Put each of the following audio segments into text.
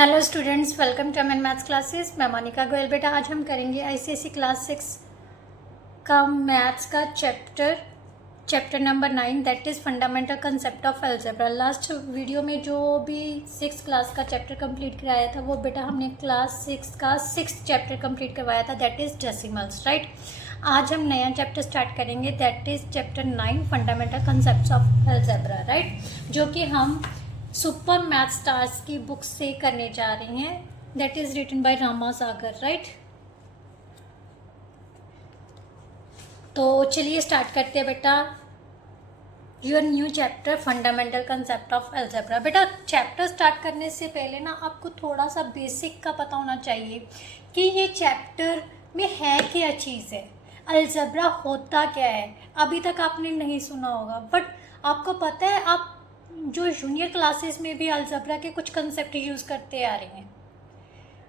Hello students, welcome to MN maths classes. मैं मोनिका गोयल। बेटा आज हम करेंगे आईसीएसई क्लास 6 का मैथ्स का chapter number 9, that is fundamental concept of algebra. Last video में जो भी 6th क्लास का चैप्टर कंप्लीट कराया था वो बेटा हमने क्लास 6 का 6th चैप्टर कंप्लीट करवाया था, दैट इज़ डेसिमल्स, राइट। आज हम नया चैप्टर स्टार्ट करेंगे, that is chapter 9 fundamental concept of algebra, right, जो कि हम सुपर मैथ स्टार्स की बुक से करने जा रहे हैं, that is written by Rama Sagar, right. तो चलिए स्टार्ट करते हैं बेटा your new chapter fundamental concept of algebra. बेटा चैप्टर स्टार्ट करने से पहले ना आपको थोड़ा सा बेसिक का पता होना चाहिए कि ये चैप्टर में है क्या चीज़ है, अलजेब्रा होता क्या है। अभी तक आपने नहीं सुना होगा, बट आपको पता है आप जो जूनियर क्लासेस में भी अलजेब्रा के कुछ कंसेप्ट यूज़ करते आ रहे हैं।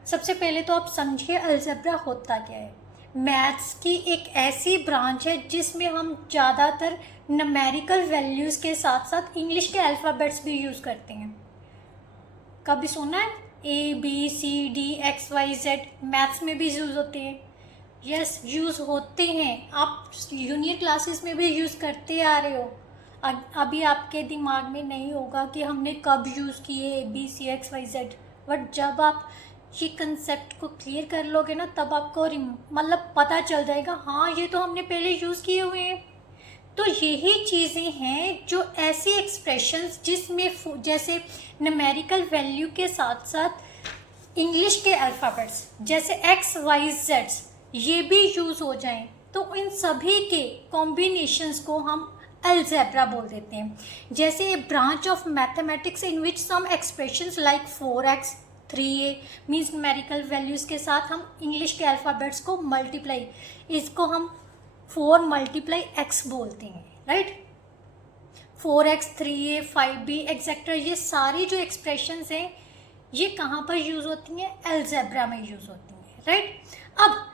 सबसे पहले तो आप समझिए अलजेब्रा होता क्या है। मैथ्स की एक ऐसी ब्रांच है जिसमें हम ज़्यादातर न्यूमेरिकल वैल्यूज़ के साथ साथ इंग्लिश के अल्फ़ाबेट्स भी यूज़ करते हैं। कभी सुना है ABCD XYZ मैथ्स में भी यूज़ होते हैं? यस, यूज़ होते हैं। आप जूनियर क्लासेस में भी यूज़ करते आ रहे हो। अभी आपके दिमाग में नहीं होगा कि हमने कब यूज़ किए ABCXYZ, बट जब आप ये कंसेप्ट को क्लियर कर लोगे ना तब आपको मतलब पता चल जाएगा, हाँ ये तो हमने पहले यूज़ किए हुए हैं। तो यही चीज़ें हैं जो ऐसी एक्सप्रेशंस जिसमें जैसे न्यूमेरिकल वैल्यू के साथ साथ इंग्लिश के अल्फ़ाबेट्स जैसे XYZ ये भी यूज़ हो जाएं, तो इन सभी के कॉम्बिनेशंस को हम अलजेब्रा बोल देते हैं। जैसे a branch of mathematics in which some expressions like 4x 3a means numerical values के साथ हम इंग्लिश के अल्फ़ाबेट्स को मल्टीप्लाई, इसको हम 4 × x बोलते हैं, right. 4x 3a 5b etcetera, ये सारी जो एक्सप्रेशंस हैं ये कहाँ पर यूज़ होती हैं? अलजेब्रा में यूज़ होती हैं, राइट। अब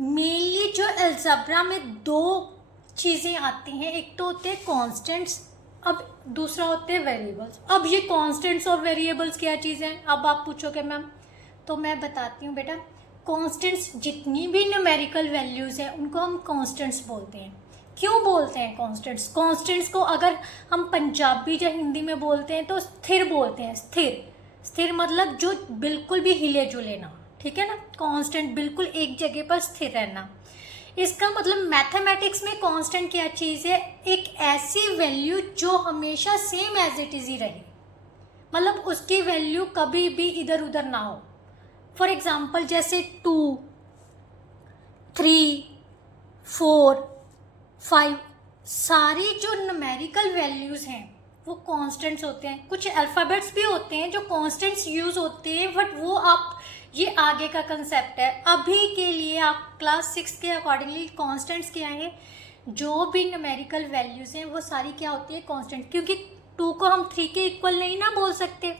मेनली जो अलजेब्रा में दो चीज़ें आती हैं, एक तो होते हैं कॉन्स्टेंट्स, अब दूसरा होते हैं वेरिएबल्स। अब ये कॉन्स्टेंट्स और वेरिएबल्स क्या चीज़ हैं? अब आप पूछोगे मैम, तो मैं बताती हूँ बेटा। कॉन्स्टेंट्स जितनी भी न्यूमेरिकल वैल्यूज़ हैं उनको हम कॉन्स्टेंट्स बोलते हैं। क्यों बोलते हैं कॉन्स्टेंट्स? कॉन्स्टेंट्स को अगर हम पंजाबी या हिंदी में बोलते हैं तो स्थिर बोलते हैं। स्थिर मतलब जो बिल्कुल भी हिले जुले ना, ठीक है ना। कॉन्स्टेंट बिल्कुल एक जगह पर स्थिर रहना। इसका मतलब मैथमेटिक्स में कांस्टेंट क्या चीज़ है? एक ऐसी वैल्यू जो हमेशा सेम एज इट इज़ ही रहे, मतलब उसकी वैल्यू कभी भी इधर उधर ना हो। फॉर एग्जांपल जैसे 2, 3, 4, 5 सारी जो न्यूमेरिकल वैल्यूज़ हैं वो कांस्टेंट्स होते हैं। कुछ अल्फ़ाबेट्स भी होते हैं जो कांस्टेंट्स यूज़ होते हैं, बट वो आप ये आगे का कंसेप्ट है। अभी के लिए आप क्लास 6 के अकॉर्डिंगली कांस्टेंट्स क्या है, जो भी न्यूमेरिकल वैल्यूज़ हैं वो सारी क्या होती है? कांस्टेंट। क्योंकि 2 को हम 3 के इक्वल नहीं ना बोल सकते।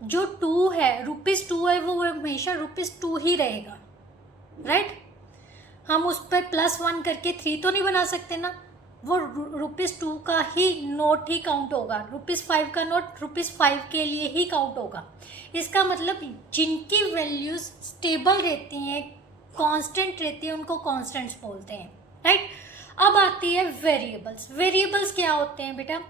जो 2 है, ₹2 है, वो हमेशा ₹2 ही रहेगा, राइट। हम उस पर +1 करके 3 तो नहीं बना सकते ना, वो ₹2 का ही नोट ही काउंट होगा। ₹5 का नोट ₹5 के लिए ही काउंट होगा। इसका मतलब जिनकी वैल्यूज़ स्टेबल रहती हैं, कांस्टेंट रहती है, उनको कांस्टेंट्स बोलते हैं, राइट। अब आती है वेरिएबल्स। वेरिएबल्स क्या होते हैं बेटा?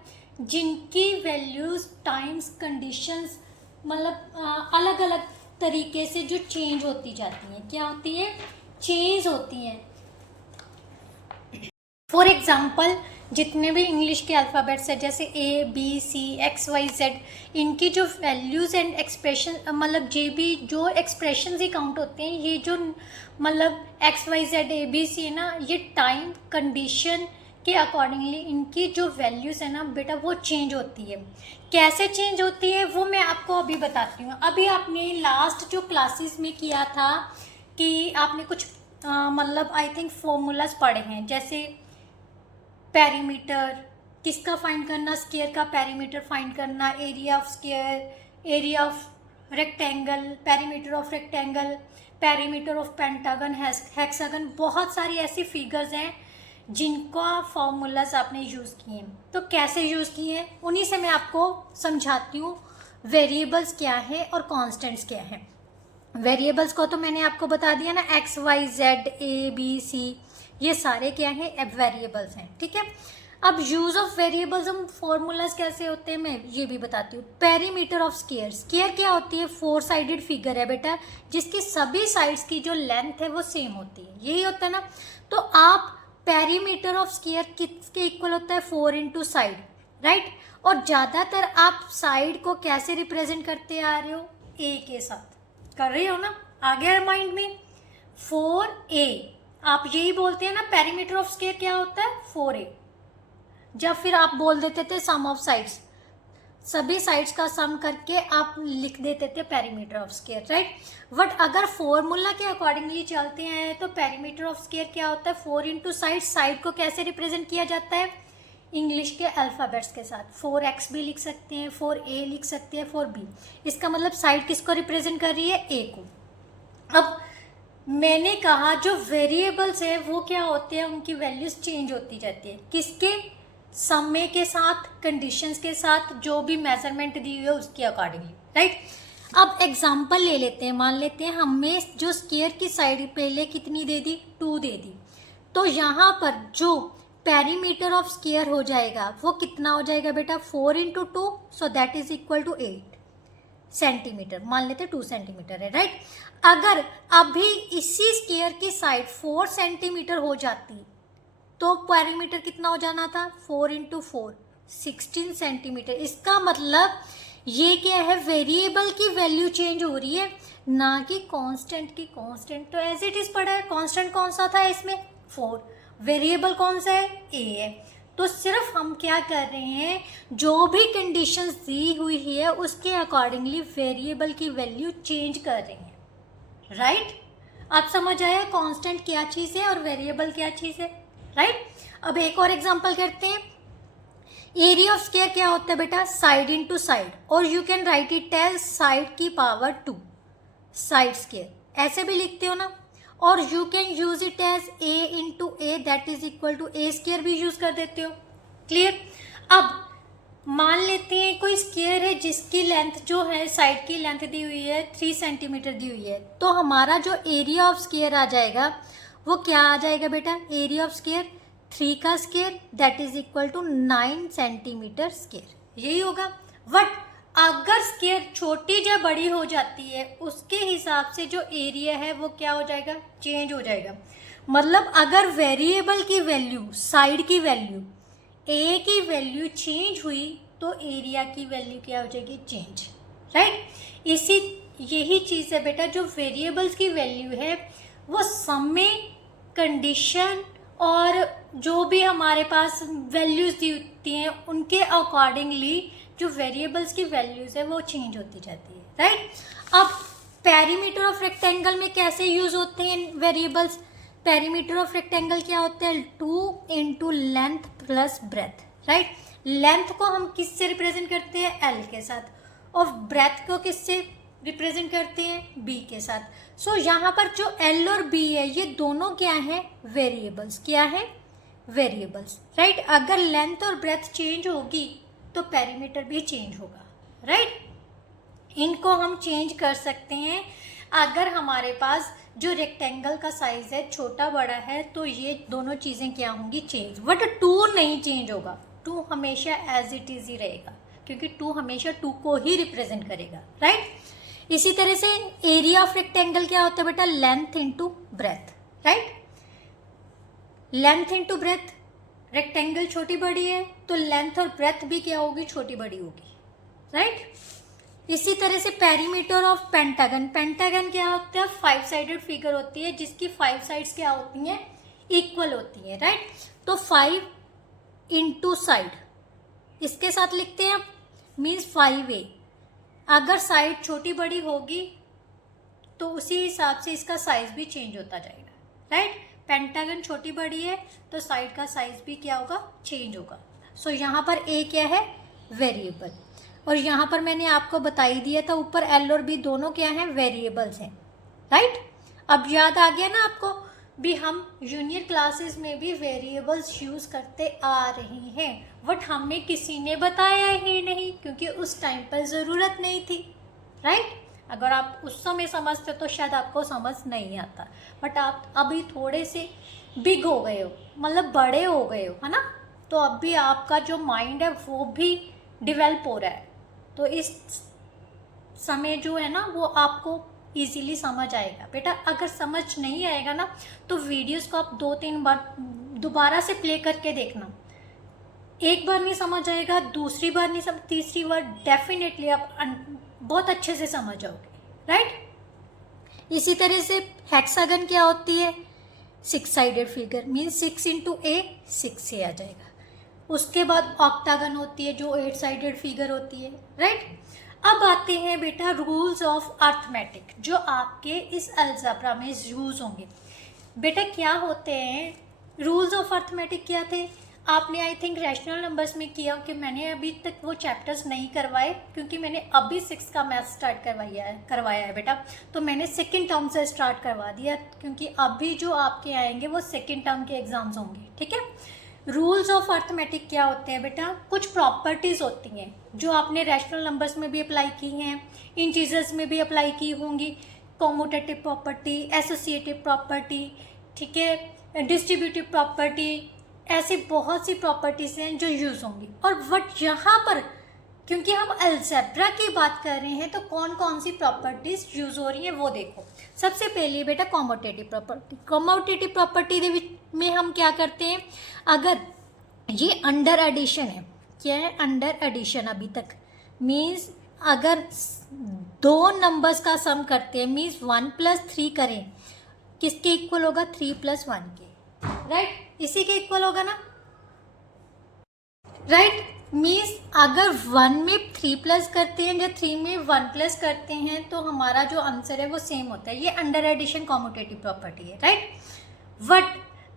जिनकी वैल्यूज़ टाइम्स कंडीशंस मतलब अलग अलग तरीके से जो चेंज होती जाती हैं। क्या होती है? चेंज होती हैं। फॉर एग्ज़ाम्पल जितने भी इंग्लिश के अल्फ़ाबेट्स हैं जैसे ABCXYZ, इनकी जो वैल्यूज़ एंड एक्सप्रेशन मतलब जो एक्सप्रेशन ही काउंट होते हैं। ये जो मतलब XYZ ABC है ना, ये टाइम कंडीशन के अकॉर्डिंगली इनकी जो वैल्यूज़ है ना बेटा वो चेंज होती है। कैसे चेंज होती है वो मैं आपको अभी बताती हूँ। अभी आपने लास्ट जो क्लासेस में किया था कि आपने कुछ मतलब आई थिंक फॉर्मूलाज पढ़े हैं, जैसे पेरीमीटर किसका फाइंड करना? स्क्वायर का पेरीमीटर फाइंड करना, area of square, area of rectangle, perimeter of rectangle, perimeter of pentagon, hexagon. बहुत सारी ऐसी फिगर्स हैं जिनका फॉर्मूलाज आपने यूज़ किए हैं। तो कैसे यूज़ किए हैं उन्हीं से मैं आपको समझाती हूँ वेरिएबल्स क्या है और कॉन्स्टेंट्स क्या है। वेरिएबल्स को तो मैंने आपको बता दिया ना, X Y Z A B C, ये सारे क्या हैं, अब वेरिएबल्स हैं, ठीक है। अब यूज ऑफ वेरिएबल्स, हम फॉर्मूलाज कैसे होते हैं मैं ये भी बताती हूँ। पेरीमीटर ऑफ स्क्वायर, स्क्वायर क्या होती है, 4 साइडेड फिगर है बेटा, जिसकी सभी साइड्स की जो लेंथ है वो सेम होती है, यही होता है ना। तो आप पेरीमीटर ऑफ स्क्वायर किसके इक्वल होता है, 4 इंटू साइड, राइट। और ज़्यादातर आप साइड को कैसे रिप्रेजेंट करते आ रहे हो, ए के साथ कर रहे हो ना, आ गया माइंड में 4a, आप यही बोलते हैं ना, पेरीमीटर ऑफ स्क्वायर क्या होता है 4a। जब फिर आप बोल देते थे सम ऑफ साइड्स, सभी साइड्स का सम करके आप लिख देते थे perimeter of square, right. But अगर फॉर्मूला के अकॉर्डिंगली चलते हैं तो पेरीमीटर ऑफ स्क्वायर क्या होता है, 4 इंटू साइड। साइड को कैसे रिप्रेजेंट किया जाता है, इंग्लिश के अल्फ़ाबेट्स के साथ, 4x भी लिख सकते हैं, 4a लिख सकते हैं, 4b। इसका मतलब साइड किसको रिप्रेजेंट कर रही है, a को। अब मैंने कहा जो वेरिएबल्स है वो क्या होते हैं, उनकी वैल्यूज चेंज होती जाती है, किसके, समय के साथ, कंडीशंस के साथ, जो भी मेजरमेंट दी हुई है उसके अकॉर्डिंगली, राइट। अब एग्जांपल ले लेते हैं, मान लेते हैं हमें जो स्क्वायर की साइड पहले कितनी दे दी, 2 दे दी, तो यहाँ पर जो पेरीमीटर ऑफ स्क्वायर हो जाएगा वो कितना हो जाएगा बेटा, 4 into 2, so that is equal to 8 centimetre, मान लेते 2 सेंटीमीटर है, राइट। अगर अभी इसी स्क्वायर की साइड 4 सेंटीमीटर हो जाती तो पेरीमीटर कितना हो जाना था, 4 इंटू 4, 16 सेंटीमीटर। इसका मतलब ये क्या है, वेरिएबल की वैल्यू चेंज हो रही है, ना कि कांस्टेंट की। कांस्टेंट तो एज इट इज पड़ा है, कांस्टेंट कौन सा था इसमें, 4, वेरिएबल कौन सा है, ए है। तो सिर्फ हम क्या कर रहे हैं, जो भी कंडीशंस दी हुई है उसके अकॉर्डिंगली वेरिएबल की वैल्यू चेंज कर रहे हैं, राइट। आप समझ आया कांस्टेंट क्या चीज़ है और वेरिएबल क्या चीज़ है, राइट। अब एक और एग्जांपल करते हैं। एरिया ऑफ स्क्वायर क्या होता है बेटा, साइड इनटू साइड, और you can write it as side की पावर 2, साइड स्क्वायर, ऐसे भी लिखते हो ना। और you can use it as a into a, that is equal to a square भी यूज कर देते हो, क्लियर। अब मान लेते हैं कोई स्क्वायर है जिसकी लेंथ जो है, साइड की लेंथ दी हुई है 3 सेंटीमीटर दी हुई है, तो हमारा जो एरिया ऑफ स्क्वायर आ जाएगा वो क्या आ जाएगा बेटा, एरिया ऑफ स्क्वायर 3 का square, that is equal to 9 centimetre square, यही होगा। बट अगर स्क्वायर छोटी या बड़ी हो जाती है उसके हिसाब से जो एरिया है वो क्या हो जाएगा, चेंज हो जाएगा। मतलब अगर वेरिएबल की वैल्यू, साइड की वैल्यू, ए की वैल्यू चेंज हुई तो एरिया की वैल्यू क्या हो जाएगी, चेंज, राइट। यही चीज़ है बेटा, जो वेरिएबल्स की वैल्यू है वो समय, कंडीशन और जो भी हमारे पास वैल्यूज दी होती हैं उनके अकॉर्डिंगली जो वेरिएबल्स की वैल्यूज है वो चेंज होती जाती है, राइट। अब पेरीमीटर ऑफ रेक्टेंगल में कैसे यूज होते हैं वेरिएबल्स, पेरीमीटर ऑफ रेक्टेंगल क्या होता है, 2 into length plus breadth, right. Length को हम किससे रिप्रेजेंट करते हैं, एल के साथ, और ब्रेथ को किससे रिप्रेजेंट करते हैं, बी के साथ। सो यहाँ पर जो एल और बी है ये दोनों क्या है, वेरिएबल्स, क्या है, वेरिएबल्स, राइट। अगर लेंथ और ब्रेथ चेंज होगी तो पेरीमीटर भी चेंज होगा, राइट। इनको हम चेंज कर सकते हैं अगर हमारे पास जो रेक्टेंगल का साइज है छोटा बड़ा है, तो ये दोनों चीज़ें क्या होंगी, चेंज। बट 2 नहीं चेंज होगा, 2 हमेशा एज इट इज ही रहेगा, क्योंकि 2 हमेशा 2 को ही रिप्रेजेंट करेगा, राइट। इसी तरह से एरिया ऑफ रेक्टेंगल क्या होता है बेटा, length into breadth, right. Length into breadth, rectangle छोटी बड़ी है तो लेंथ और ब्रेथ भी क्या होगी, छोटी बड़ी होगी, राइट। इसी तरह से पेरीमीटर ऑफ पेंटागन, पेंटागन क्या होता है, 5 साइडेड फिगर होती है जिसकी 5 साइड्स क्या होती हैं, इक्वल होती है, राइट। तो 5 इंटू साइड इसके साथ लिखते हैं, मीन्स 5a। अगर साइड छोटी बड़ी होगी तो उसी हिसाब से इसका साइज भी चेंज होता जाएगा, राइट। पेंटागन छोटी बड़ी है तो साइड का साइज भी क्या होगा, चेंज होगा। सो यहाँ पर ए क्या है, वेरिएबल, और यहाँ पर मैंने आपको बता ही दिया था ऊपर एल और बी दोनों क्या हैं, वेरिएबल्स हैं, राइट। अब याद आ गया ना आपको, भी हम जूनियर क्लासेस में भी वेरिएबल्स यूज़ करते आ रहे हैं, बट हमें किसी ने बताया ही नहीं क्योंकि उस टाइम पर ज़रूरत नहीं थी, राइट। अगर आप उस समय समझते तो शायद आपको समझ नहीं आता, बट आप अभी थोड़े से बिग हो गए हो, मतलब बड़े हो गए हो, है ना। तो अब भी आपका जो माइंड है वो भी डेवलप हो रहा है, तो इस समय जो है ना वो आपको इजीली समझ आएगा। बेटा अगर समझ नहीं आएगा ना तो वीडियोस को आप 2-3 बार दोबारा से प्ले करके देखना। एक बार नहीं समझ आएगा, दूसरी बार नहीं समझ, तीसरी बार डेफिनेटली आप बहुत अच्छे से समझ जाओगे, राइट। इसी तरह से हेक्सागन क्या होती है, 6 साइडेड फिगर, मीन्स 6 इंटू ए 6 से आ जाएगा। उसके बाद ऑक्टागन होती है जो 8 साइडेड फिगर होती है, राइट। अब आते हैं बेटा रूल्स ऑफ अर्थमेटिक जो आपके इस अलजेब्रा में यूज होंगे। बेटा क्या होते हैं रूल्स ऑफ अर्थमेटिक, क्या थे आपने आई थिंक रैशनल नंबर्स में किया, कि मैंने अभी तक वो चैप्टर्स नहीं करवाए क्योंकि मैंने अभी 6 का मैथ स्टार्ट करवाया है बेटा। तो मैंने सेकंड टर्म से स्टार्ट करवा दिया क्योंकि अभी जो आपके आएंगे वो सेकंड टर्म के एग्जाम्स होंगे, ठीक है। रूल्स ऑफ अर्थमेटिक क्या होते हैं बेटा, कुछ प्रॉपर्टीज़ होती हैं जो आपने रैशनल नंबर्स में भी अप्लाई की हैं, इंटीजर्स में भी अप्लाई की होंगी, कॉम्यूटेटिव प्रॉपर्टी, एसोसिएटिव प्रॉपर्टी, ठीक है, डिस्ट्रीब्यूटिव प्रॉपर्टी, ऐसी बहुत सी प्रॉपर्टीज़ हैं जो यूज़ होंगी। और बट यहाँ पर क्योंकि हम अलजेब्रा की बात कर रहे हैं तो कौन कौन सी प्रॉपर्टीज़ यूज़ हो रही हैं वो देखो। सबसे पहले बेटा कॉम्यूटेटिव प्रॉपर्टी। कॉम्यूटेटिव प्रॉपर्टी में हम क्या करते हैं, अगर ये अंडर एडिशन है, क्या है अंडर एडिशन अभी तक, मीन्स अगर 2 नंबर्स का सम करते हैं मीन्स 1 + 3 करें, किसके इक्वल होगा 3 + 1 के, राइट, इसी के इक्वल होगा ना, राइट। मीन्स अगर 1 में 3 प्लस करते हैं या 3 में 1 प्लस करते हैं तो हमारा जो आंसर है वो सेम होता है। ये अंडर एडिशन कॉम्यूटेटिव प्रॉपर्टी है, राइट। बट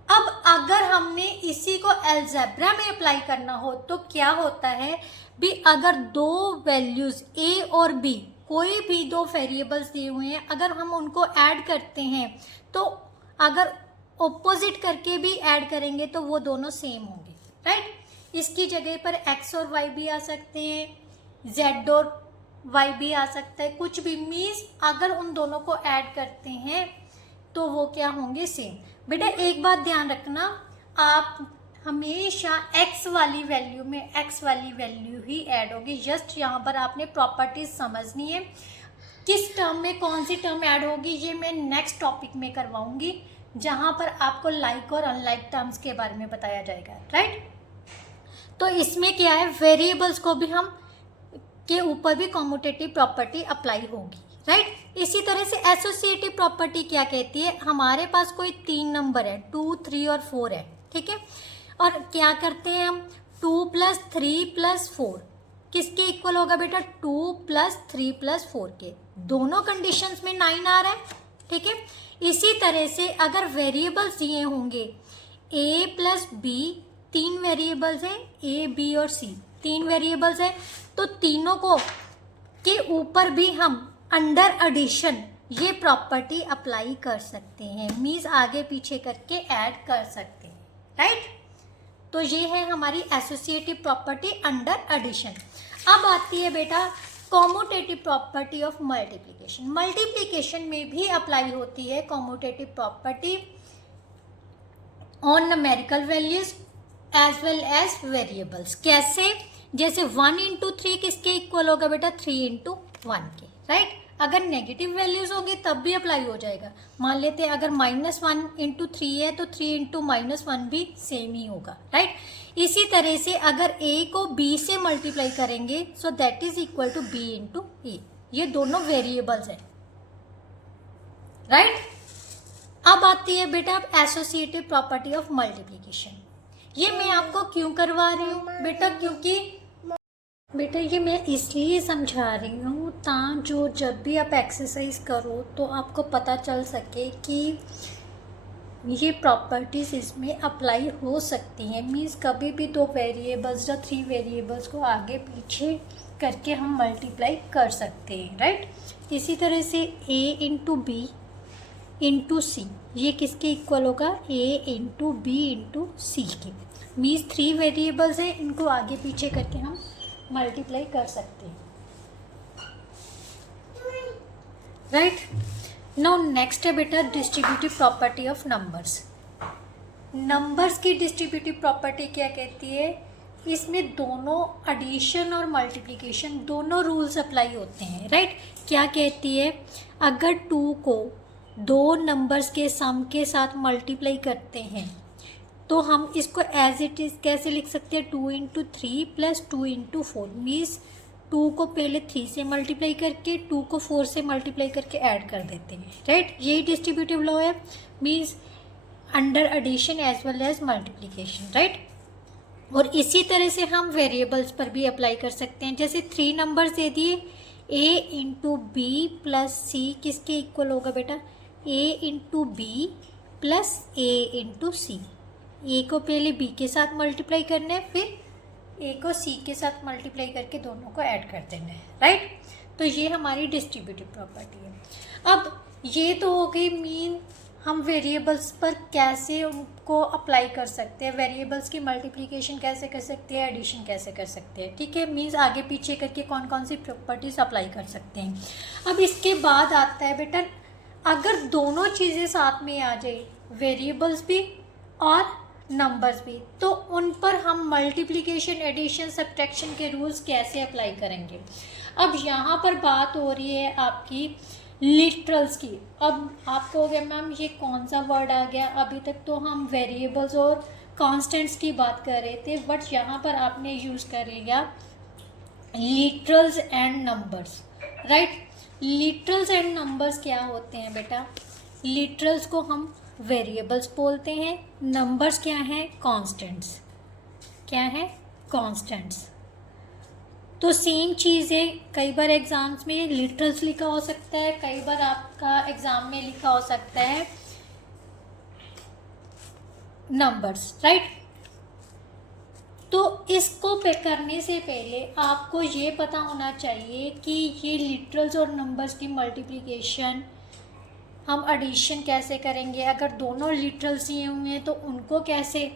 अब अगर हमने इसी को अलजेब्रा में अप्लाई करना हो तो क्या होता है भी, अगर 2 वैल्यूज ए और बी, कोई भी 2 वेरिएबल्स दिए हुए हैं, अगर हम उनको ऐड करते हैं तो अगर ऑपोजिट करके भी ऐड करेंगे तो वो दोनों सेम होंगे, राइट। इसकी जगह पर x और y भी आ सकते हैं, z और y भी आ सकता है, कुछ भी, मीन्स अगर उन दोनों को ऐड करते हैं तो वो क्या होंगे सेम। बेटा एक बात ध्यान रखना, आप हमेशा x वाली वैल्यू में x वाली वैल्यू ही ऐड होगी। जस्ट यहाँ पर आपने प्रॉपर्टीज समझनी है, किस टर्म में कौन सी टर्म ऐड होगी ये मैं नेक्स्ट टॉपिक में करवाऊंगी, जहाँ पर आपको लाइक और अनलाइक टर्म्स के बारे में बताया जाएगा, राइट। तो इसमें क्या है, वेरिएबल्स को भी हम के ऊपर भी कॉम्यूटेटिव प्रॉपर्टी अप्लाई होगी, राइट। इसी तरह से एसोसिएटिव प्रॉपर्टी क्या कहती है, हमारे पास कोई 3 नंबर है, 2, 3 और 4 है, ठीक है, और क्या करते हैं हम 2 + 3 + 4 किसके इक्वल होगा बेटा, 2 + 3 + 4 के, दोनों कंडीशंस में 9 आ रहा है, ठीक है। इसी तरह से अगर वेरिएबल्स दिए होंगे a + b, 3 वेरिएबल्स हैं, ए बी और सी 3 वेरिएबल्स हैं, तो तीनों को के ऊपर भी हम अंडर एडिशन ये प्रॉपर्टी अप्लाई कर सकते हैं, मीन्स आगे पीछे करके ऐड कर सकते हैं, राइट। तो ये है हमारी एसोसिएटिव प्रॉपर्टी अंडर एडिशन। अब आती है बेटा commutative property of multiplication. Multiplication में भी अप्लाई होती है commutative property on numerical values as well as variables. कैसे, जैसे 1 × 3 किसके इक्वल होगा बेटा, 3 × 1 के, राइट। अगर नेगेटिव वैल्यूज होंगी तब भी अप्लाई हो जाएगा। मान लेते हैं अगर -1 × 3 है तो 3 × -1 भी सेम ही होगा, राइट। इसी तरह से अगर a को b से मल्टीप्लाई करेंगे so that is equal to b × a, ये दोनों वेरिएबल्स हैं, राइट। अब आती है बेटा एसोसिएटिव प्रॉपर्टी ऑफ मल्टीप्लिकेशन। ये मैं आपको क्यों करवा रही हूँ बेटा, क्योंकि बेटा ये मैं इसलिए समझा रही हूँ जो जब भी आप एक्सरसाइज करो तो आपको पता चल सके कि ये प्रॉपर्टीज़ इसमें अप्लाई हो सकती हैं। मीन्स कभी भी 2 वेरिएबल्स या 3 वेरिएबल्स को आगे पीछे करके हम मल्टीप्लाई कर सकते हैं, राइट। इसी तरह से a × b इंटू सी, ये किसके इक्वल होगा, ए इंटू बी इंटू सी के। मीन्स 3 वेरिएबल्स हैं, इनको आगे पीछे करके हम मल्टीप्लाई कर सकते हैं, राइट। नाउ नेक्स्ट है बेटा distributive property of numbers. Numbers की डिस्ट्रीब्यूटिव प्रॉपर्टी क्या कहती है, इसमें दोनों एडिशन और मल्टीप्लिकेशन दोनों रूल्स अप्लाई होते हैं, राइट। क्या कहती है, अगर 2 को 2 नंबर्स के सम के साथ मल्टीप्लाई करते हैं तो हम इसको एज इट इज़ कैसे लिख सकते हैं, 2 इंटू 3 प्लस 2 इंटू 4। मीन्स 2 को पहले 3 से मल्टीप्लाई करके 2 को 4 से मल्टीप्लाई करके ऐड कर देते हैं, राइट। यही डिस्ट्रीब्यूटिव लॉ है, means under addition as well as multiplication, right. और इसी तरह से हम वेरिएबल्स पर भी अप्लाई कर सकते हैं। जैसे 3 नंबर्स दे दिए, a into B plus C किसके इक्वल होगा बेटा, a into B plus a into C. A को पहले b के साथ मल्टीप्लाई करना है, फिर a को c के साथ मल्टीप्लाई करके दोनों को ऐड कर देना है, राइट। तो ये हमारी डिस्ट्रीब्यूटिव प्रॉपर्टी है। अब ये तो हो गई मीन हम वेरिएबल्स पर कैसे उनको अप्लाई कर सकते हैं, वेरिएबल्स की मल्टीप्लिकेशन कैसे कर सकते हैं, एडिशन कैसे कर सकते हैं, ठीक है। मीन्स आगे पीछे करके कौन कौन सी प्रॉपर्टीज अप्लाई कर सकते हैं। अब इसके बाद आता है बेटा, अगर दोनों चीज़ें साथ में आ जाए, वेरिएबल्स भी और नंबर्स भी, तो उन पर हम मल्टीप्लिकेशन, एडिशन, सब्ट्रैक्शन के रूल्स कैसे अप्लाई करेंगे। अब यहाँ पर बात हो रही है आपकी लिटरल्स की। अब आप कहोगे मैम ये कौन सा वर्ड आ गया, अभी तक तो हम वेरिएबल्स और कांस्टेंट्स की बात कर रहे थे, बट यहाँ पर आपने यूज़ कर लिया literals and numbers, right. Literals and numbers क्या होते हैं बेटा, लिटरल्स को हम वेरिएबल्स बोलते हैं, नंबर्स क्या हैं, कांस्टेंट्स। क्या है, कांस्टेंट्स। तो सेम चीज़ है, कई बार एग्जाम्स में लिटरल्स लिखा हो सकता है, कई बार आपका एग्जाम में लिखा हो सकता है नंबर्स, राइट। तो इसको करने से पहले आपको ये पता होना चाहिए कि ये लिटरल्स और नंबर्स की मल्टीप्लिकेशन हम एडिशन कैसे करेंगे। अगर दोनों लिटरल्स दिए हुए हैं तो उनको कैसे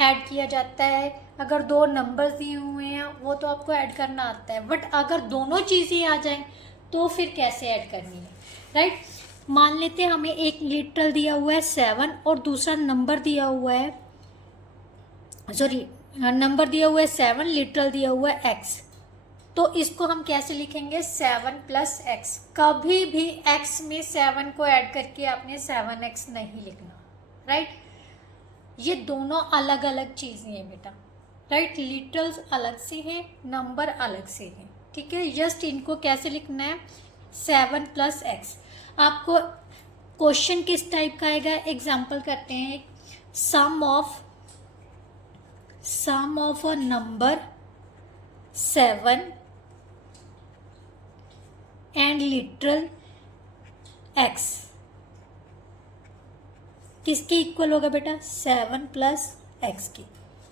ऐड किया जाता है, अगर 2 नंबर्स दिए हुए हैं वो तो आपको ऐड करना आता है, बट अगर दोनों चीज़ें आ जाएं तो फिर कैसे ऐड करनी है, राइट। मान लेते हैं हमें एक लिटरल दिया हुआ है 7 और दूसरा नंबर दिया हुआ है, नंबर दिया हुआ है 7, लिटरल दिया हुआ है x। तो इसको हम कैसे लिखेंगे, 7 प्लस एक्स। कभी भी x में 7 को ऐड करके आपने 7x नहीं लिखना, राइट। ये दोनों अलग अलग चीज़ें हैं बेटा, राइट। लिटरल्स अलग से हैं, नंबर अलग से हैं, ठीक है। जस्ट इनको कैसे लिखना है, 7 प्लस एक्स। आपको क्वेश्चन किस टाइप का आएगा, एग्जाम्पल करते हैं, sum of a number 7 and literal x किसके इक्वल होगा बेटा, 7 प्लस एक्स की।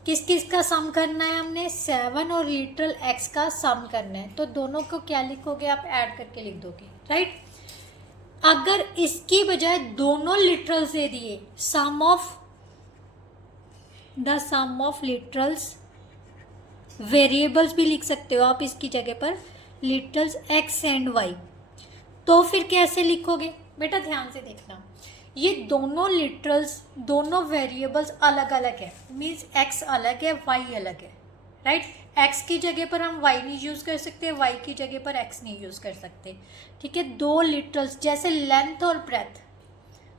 किस किस का सम करना है हमने, 7 और लिटरल x का सम करना है। तो दोनों को क्या लिखोगे आप, ऐड करके लिख दोगे, राइट। अगर इसकी बजाय दोनों लिटरल्स दे दिए, सम ऑफ लिटरल्स, वेरिएबल्स भी लिख सकते हो आप इसकी जगह पर, लिटरल्स x एंड y, तो फिर कैसे लिखोगे बेटा, ध्यान से देखना। ये दोनों लिटरल्स, दोनों वेरिएबल्स अलग अलग है, मीन्स x अलग है, y अलग है, राइट। x की जगह पर हम y नहीं यूज़ कर सकते, y की जगह पर x नहीं यूज़ कर सकते, ठीक है। 2 लिटरल्स, जैसे लेंथ और ब्रेथ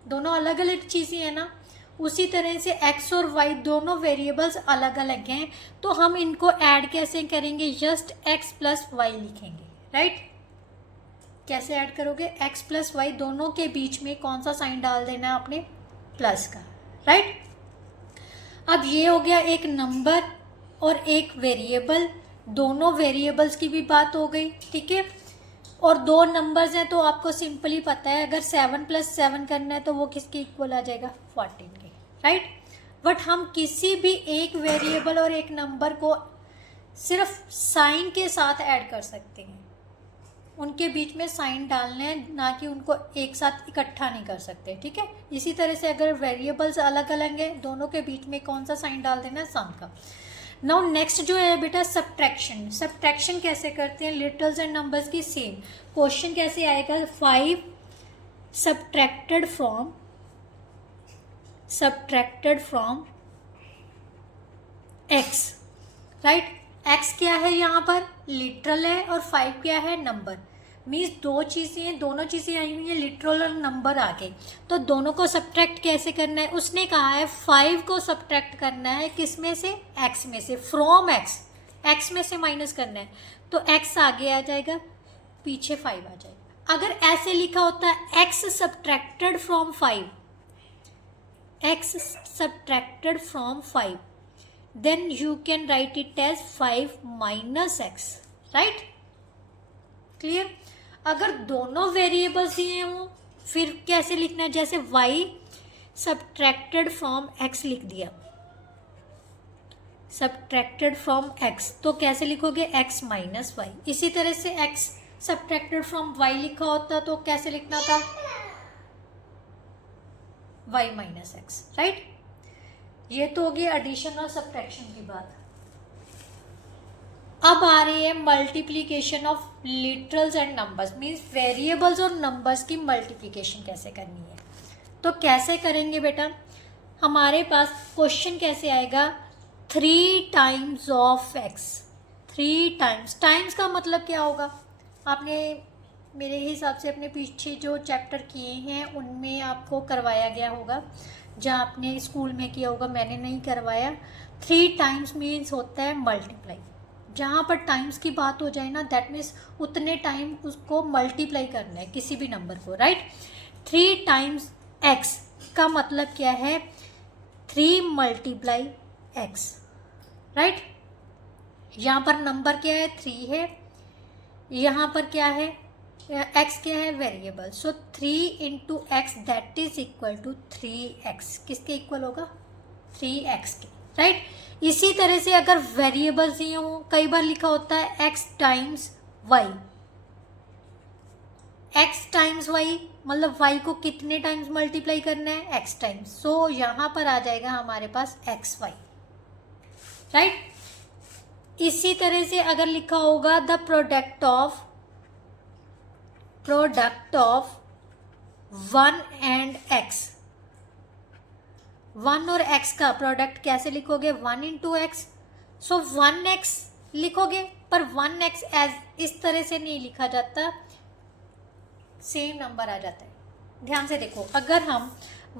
दोनों अलग अलग चीज़ें हैं ना, उसी तरह से x और y दोनों वेरिएबल्स अलग अलग हैं, तो हम इनको ऐड कैसे करेंगे, जस्ट x प्लस वाई लिखेंगे, राइट। कैसे ऐड करोगे, x प्लस वाई, दोनों के बीच में कौन सा साइन डाल देना है आपने, प्लस का, राइट। अब ये हो गया एक नंबर और एक वेरिएबल, दोनों वेरिएबल्स की भी बात हो गई, ठीक है। और 2 नंबर्स हैं तो आपको सिंपली पता है, अगर 7 प्लस 7 करना है तो वो किसके इक्वल आ जाएगा, 14 के, राइट। बट हम किसी भी एक वेरिएबल और एक नंबर को सिर्फ साइन के साथ ऐड कर सकते हैं, उनके बीच में साइन डालने हैं, ना कि उनको एक साथ इकट्ठा नहीं कर सकते, ठीक है। इसी तरह से अगर वेरिएबल्स अलग अलग हैं, दोनों के बीच में कौन सा साइन डाल देना है, सम का। नाउ नेक्स्ट जो है बेटा सब्ट्रैक्शन। सब्ट्रैक्शन कैसे करते हैं, लिटरल्स एंड नंबर्स की सेम। क्वेश्चन कैसे आएगा, 5 subtracted from x, right. x क्या है यहाँ पर, लिटरल है, और 5 क्या है, नंबर। मीन्स दो चीज़ें, दोनों चीज़ें आई हुई हैं, लिटरल और नंबर आगे। तो दोनों को सब्ट्रैक्ट कैसे करना है, उसने कहा है 5 को सब्ट्रैक्ट करना है किस में से, x में से, फ्रॉम x में से माइनस करना है। तो x आगे आ जाएगा, पीछे 5 आ जाएगा। अगर ऐसे लिखा होता है x subtracted from 5, then you can write it as 5 minus x, right? Clear. अगर दोनों वेरिएबल्स दिए हों फिर कैसे लिखना है, जैसे y सब्ट्रैक्टेड फ्रॉम x लिख दिया, सब्ट्रैक्टेड फ्रॉम x, तो कैसे लिखोगे, x माइनस वाई। इसी तरह से x सब्ट्रैक्टेड फ्रॉम y लिखा होता तो कैसे लिखना था, y माइनस एक्स, राइट। ये तो होगी एडिशन और सब्ट्रैक्शन की बात। अब आ रही है multiplication of literals and numbers, means variables और नंबर्स की मल्टीप्लिकेशन कैसे करनी है। तो कैसे करेंगे बेटा, हमारे पास क्वेश्चन कैसे आएगा, 3 टाइम्स ऑफ x। 3 टाइम्स का मतलब क्या होगा, आपने मेरे हिसाब से अपने पीछे जो चैप्टर किए हैं उनमें आपको करवाया गया होगा, जहाँ आपने स्कूल में किया होगा, मैंने नहीं करवाया। 3 टाइम्स मीन्स होता है मल्टीप्लाई। जहाँ पर टाइम्स की बात हो जाए ना, दैट मीन्स उतने टाइम उसको मल्टीप्लाई करना है किसी भी नंबर को, राइट। 3 टाइम्स x का मतलब क्या है, 3 मल्टीप्लाई x, राइट। यहाँ पर नंबर क्या है, 3 है, यहाँ पर क्या है, x क्या है, variable. So 3 into x that is equal to 3x। किसके इक्वल होगा, 3x के, राइट। इसी तरह से अगर वेरिएबल्स दिए हों, कई बार लिखा होता है x times y, x times y मतलब y को कितने टाइम्स मल्टीप्लाई करना है, x टाइम्स। सो यहाँ पर आ जाएगा हमारे पास xy, राइट। इसी तरह से अगर लिखा होगा the product of 1 and x, 1 और x का प्रोडक्ट कैसे लिखोगे, 1 इंटू एक्स। सो 1x लिखोगे, पर 1x एज इस तरह से नहीं लिखा जाता, सेम नंबर आ जाता है। ध्यान से देखो, अगर हम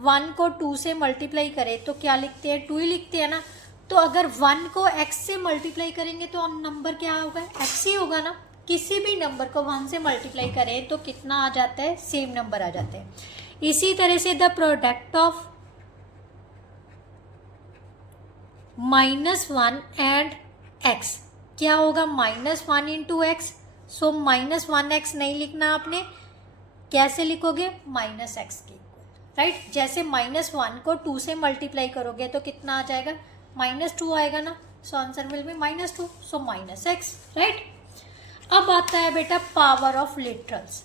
1 को 2 से मल्टीप्लाई करें तो क्या लिखते हैं, 2 ही लिखते हैं ना। तो अगर 1 को x से मल्टीप्लाई करेंगे तो नंबर क्या होगा, x ही होगा ना। किसी भी नंबर को 1 से मल्टीप्लाई करें तो कितना आ जाता है, सेम नंबर आ जाते हैं। इसी तरह से the product of -1 and x क्या होगा, -1 इंटू एक्स। सो -1x नहीं लिखना आपने, कैसे लिखोगे, -x के इक्वल, राइट। जैसे -1 को 2 से मल्टीप्लाई करोगे तो कितना आ जाएगा, -2 आएगा ना। सो answer will B -2, so -x, right. अब आता है बेटा power of literals,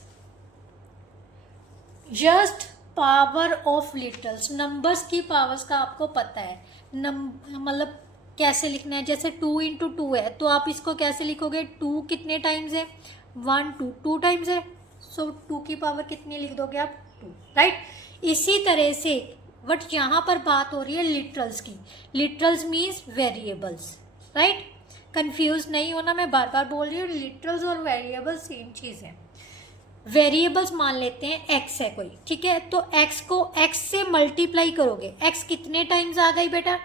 just power of literals. Numbers की पावर्स का आपको पता है, मतलब कैसे लिखना है। जैसे 2 इंटू 2 है तो आप इसको कैसे लिखोगे, 2 कितने टाइम्स है, 1 2 टाइम्स है। सो 2 की पावर कितनी लिख दोगे आप, 2, राइट। इसी तरह से बट यहाँ पर बात हो रही है लिटरल्स की। Literals means variables, right. Confuse नहीं होना, मैं बार बार बोल रही हूँ, लिटरल्स और वेरिएबल्स सेम चीज़ है। वेरिएबल्स मान लेते हैं x है कोई, ठीक है। तो x को x से मल्टीप्लाई करोगे, x कितने टाइम्स आ गई बेटा,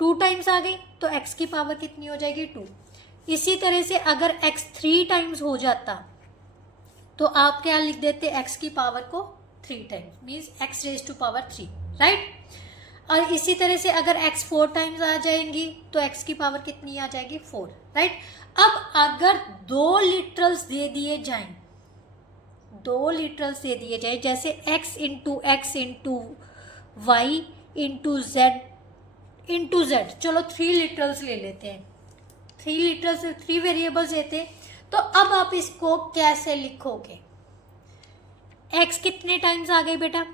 2 टाइम्स आ गई, तो x की पावर कितनी हो जाएगी, 2। इसी तरह से अगर x 3 टाइम्स हो जाता तो आप क्या लिख देते, x की पावर को 3 times, means x raise to power 3, right. और इसी तरह से अगर x 4 टाइम्स आ जाएंगी तो x की पावर कितनी आ जाएगी, 4, राइट। अब अगर 2 लिटरल्स दे दिए जाएं, 2 लिटरल्स दे दिए जाए, जैसे x into x into y into z, चलो 3 लिटरल्स ले लेते हैं, 3 लिटरल्स 3 वेरिएबल्स देते हैं तो अब आप इसको कैसे लिखोगे? x कितने टाइम्स आ गई बेटा?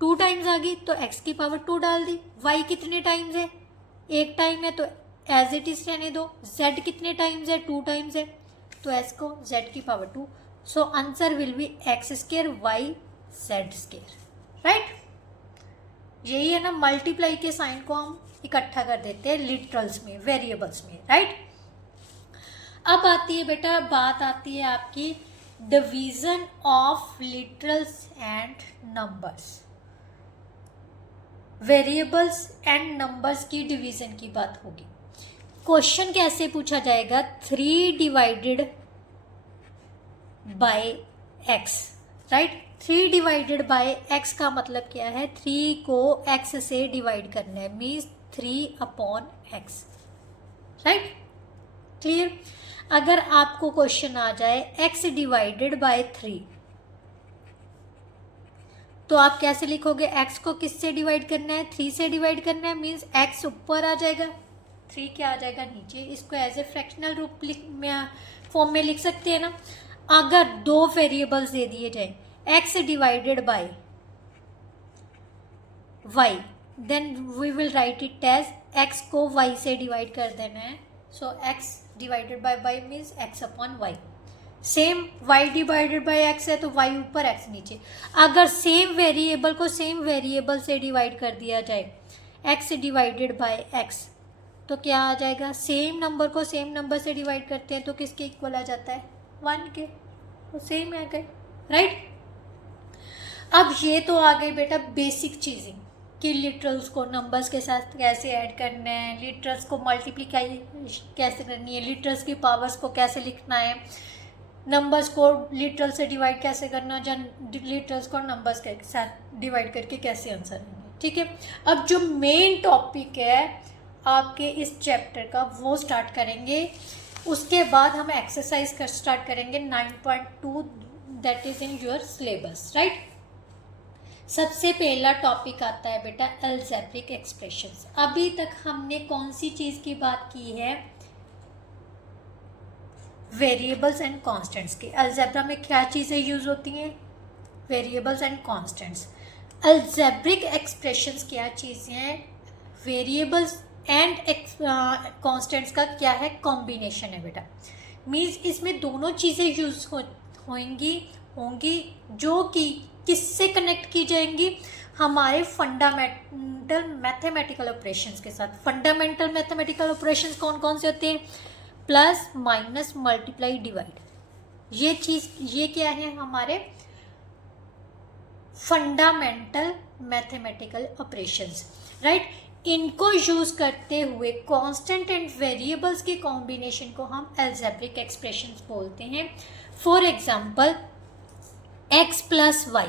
2 टाइम्स आ गई, तो x की पावर 2 डाल दी। y कितने टाइम्स है? 1 टाइम है, तो एज इट इज रहने दो। z कितने टाइम्स है? 2 टाइम्स है, तो s को z की power 2। So answer will B x square y z square, right? यही है ना, मल्टीप्लाई के साइन को हम इकट्ठा कर देते हैं लिटरल्स में, वेरिएबल्स में, राइट? अब आती है बेटा, बात आती है आपकी division of literals and numbers. Variables and numbers की डिवीजन की बात होगी। क्वेश्चन कैसे पूछा जाएगा? 3 divided by x, right? 3 divided by x का मतलब क्या है? 3 को x से डिवाइड करना है, means 3 upon x, right? Clear? अगर आपको क्वेश्चन आ जाए x डिवाइडेड बाय 3, तो आप कैसे लिखोगे? x को किससे डिवाइड करना है? 3 से डिवाइड करना है, मीन्स x ऊपर आ जाएगा, 3 क्या आ जाएगा? नीचे। इसको एज ए फ्रैक्शनल रूप फॉर्म में लिख सकते हैं ना। अगर 2 वेरिएबल्स दे दिए जाए x divided by y, then we will write it as x को y से डिवाइड कर देना है। So x divided by y means x upon y। Same y divided by x है, तो y ऊपर x नीचे। अगर सेम वेरिएबल को सेम वेरिएबल से डिवाइड कर दिया जाए x डिवाइडेड बाय x, तो क्या आ जाएगा? सेम नंबर को सेम नंबर से डिवाइड करते हैं तो किसके इक्वल आ जाता है? 1 के। तो सेम आ गए, राइट? अब ये तो आ गई बेटा बेसिक चीज़ें कि लिटरल्स को नंबर्स के साथ कैसे ऐड करना है, लिटरल्स को मल्टीप्लाई कैसे करनी है, लिटरल्स की पावर्स को कैसे लिखना है, नंबर्स को लिटरल से डिवाइड कैसे करना, लिटरल्स को नंबर्स के साथ डिवाइड करके कैसे आंसर देंगे, ठीक है? अब जो मेन टॉपिक है आपके इस चैप्टर का वो स्टार्ट करेंगे। उसके बाद हम एक्सरसाइज कर स्टार्ट करेंगे 9.2, that is in your syllabus, right? सबसे पहला टॉपिक आता है बेटा अलजेब्रिक एक्सप्रेशंस। अभी तक हमने कौन सी चीज़ की बात की है? वेरिएबल्स एंड कांस्टेंट्स की। अलजेब्रा में क्या चीज़ें यूज़ होती हैं? Variables and constants. Algebraic expressions क्या चीज़ें हैं? वेरिएबल्स एंड कांस्टेंट्स का क्या है? कॉम्बिनेशन है बेटा। मीन्स इसमें दोनों चीज़ें यूज़ होंगी जो कि किससे कनेक्ट की जाएंगी? हमारे फंडामेंटल मैथमेटिकल ऑपरेशंस के साथ। फंडामेंटल मैथमेटिकल ऑपरेशंस कौन कौन से होते हैं? Plus, minus, multiply, divide. ये चीज़, ये क्या है? हमारे फंडामेंटल मैथमेटिकल ऑपरेशंस, राइट? इनको यूज़ करते हुए कांस्टेंट एंड वेरिएबल्स के कॉम्बिनेशन को हम अलजेब्रिक एक्सप्रेशंस बोलते हैं। For example x plus y,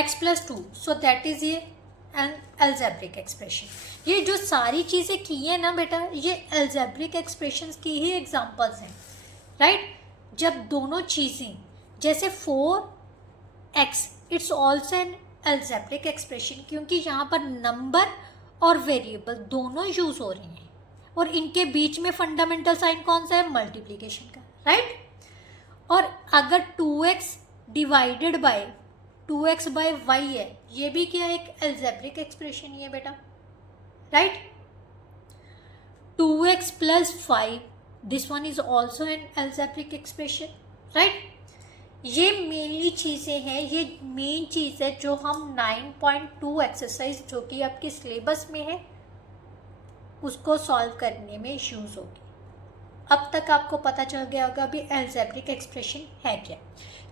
x plus 2, so that is ये एन अलजेब्रिक एक्सप्रेशन। ये जो सारी चीज़ें की है ना बेटा, ये अलजेब्रिक एक्सप्रेशंस की ही एग्जांपल्स हैं, राइट? जब दोनों चीज़ें, जैसे 4x, it's also an algebraic expression, क्योंकि यहाँ पर नंबर और वेरिएबल दोनों यूज़ हो रहे हैं और इनके बीच में फंडामेंटल साइन कौन सा है? मल्टीप्लिकेशन का, राइट? और अगर 2x divided by 2x bye y है, ये भी क्या है? एक अलजेब्रिक एक्सप्रेशन ही है बेटा, right? 2x plus 5, this one is also an algebraic expression, right? ये मेनली चीज़ें हैं, ये मेन चीज़ है जो हम 9.2 एक्सरसाइज जो कि आपके सिलेबस में है उसको सॉल्व करने में यूज़ होगी। अब तक आपको पता चल गया होगा अभी अलजेब्रिक एक्सप्रेशन है क्या।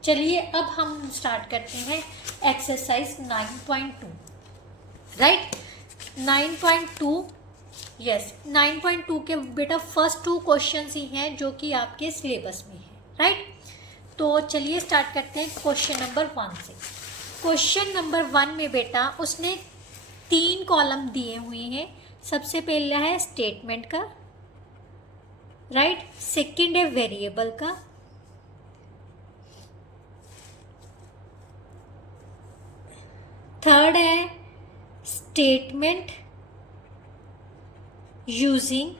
चलिए अब हम स्टार्ट करते हैं एक्सरसाइज 9.2, राइट? 9.2, यस, 9.2 के बेटा फर्स्ट 2 क्वेश्चंस ही हैं जो कि आपके सिलेबस में है, राइट? तो चलिए स्टार्ट करते हैं क्वेश्चन नंबर 1 से। क्वेश्चन नंबर 1 में बेटा उसने 3 कॉलम दिए हुए हैं। सबसे पहला है स्टेटमेंट का, राइट? सेकंड है वेरिएबल का, थर्ड है स्टेटमेंट यूजिंग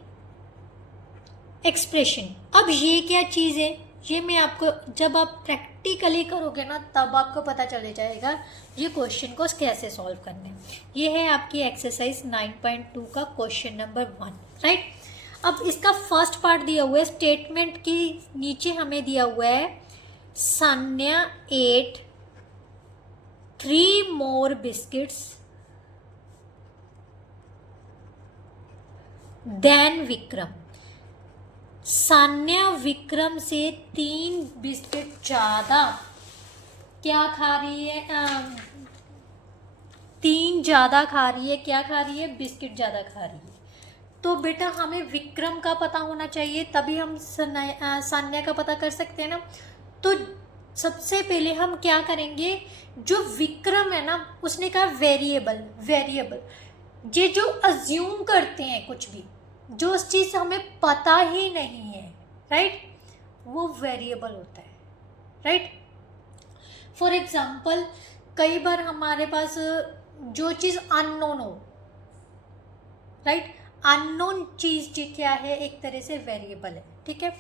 एक्सप्रेशन। अब ये क्या चीज़ है, ये मैं आपको जब आप प्रैक्टिकली करोगे ना तब आपको पता चल जाएगा ये क्वेश्चन को कैसे सॉल्व करने हैं। ये है आपकी एक्सरसाइज 9.2 का क्वेश्चन नंबर 1, राइट। अब इसका फर्स्ट पार्ट दिया हुआ है, स्टेटमेंट की नीचे हमें दिया हुआ है Sanya ate 3 more biscuits than Vikram. Sanya Vikram से 3 बिस्किट ज़्यादा क्या खा रही है, 3 ज़्यादा खा रही है, क्या खा रही है, बिस्किट ज़्यादा खा रही है। तो बेटा हमें विक्रम का पता होना चाहिए, तभी हम सान्या का पता कर सकते हैं ना। तो सबसे पहले हम क्या करेंगे, जो विक्रम है ना उसने कहा वेरिएबल, ये जो अज्यूम करते हैं कुछ भी, जो चीज़ हमें पता ही नहीं है, राइट, वो वेरिएबल होता है, राइट। फॉर एग्जाम्पल कई बार हमारे पास जो चीज़ अननोन हो, राइट, अननोन चीज़ क्या है, एक तरह से वेरिएबल है, ठीक है।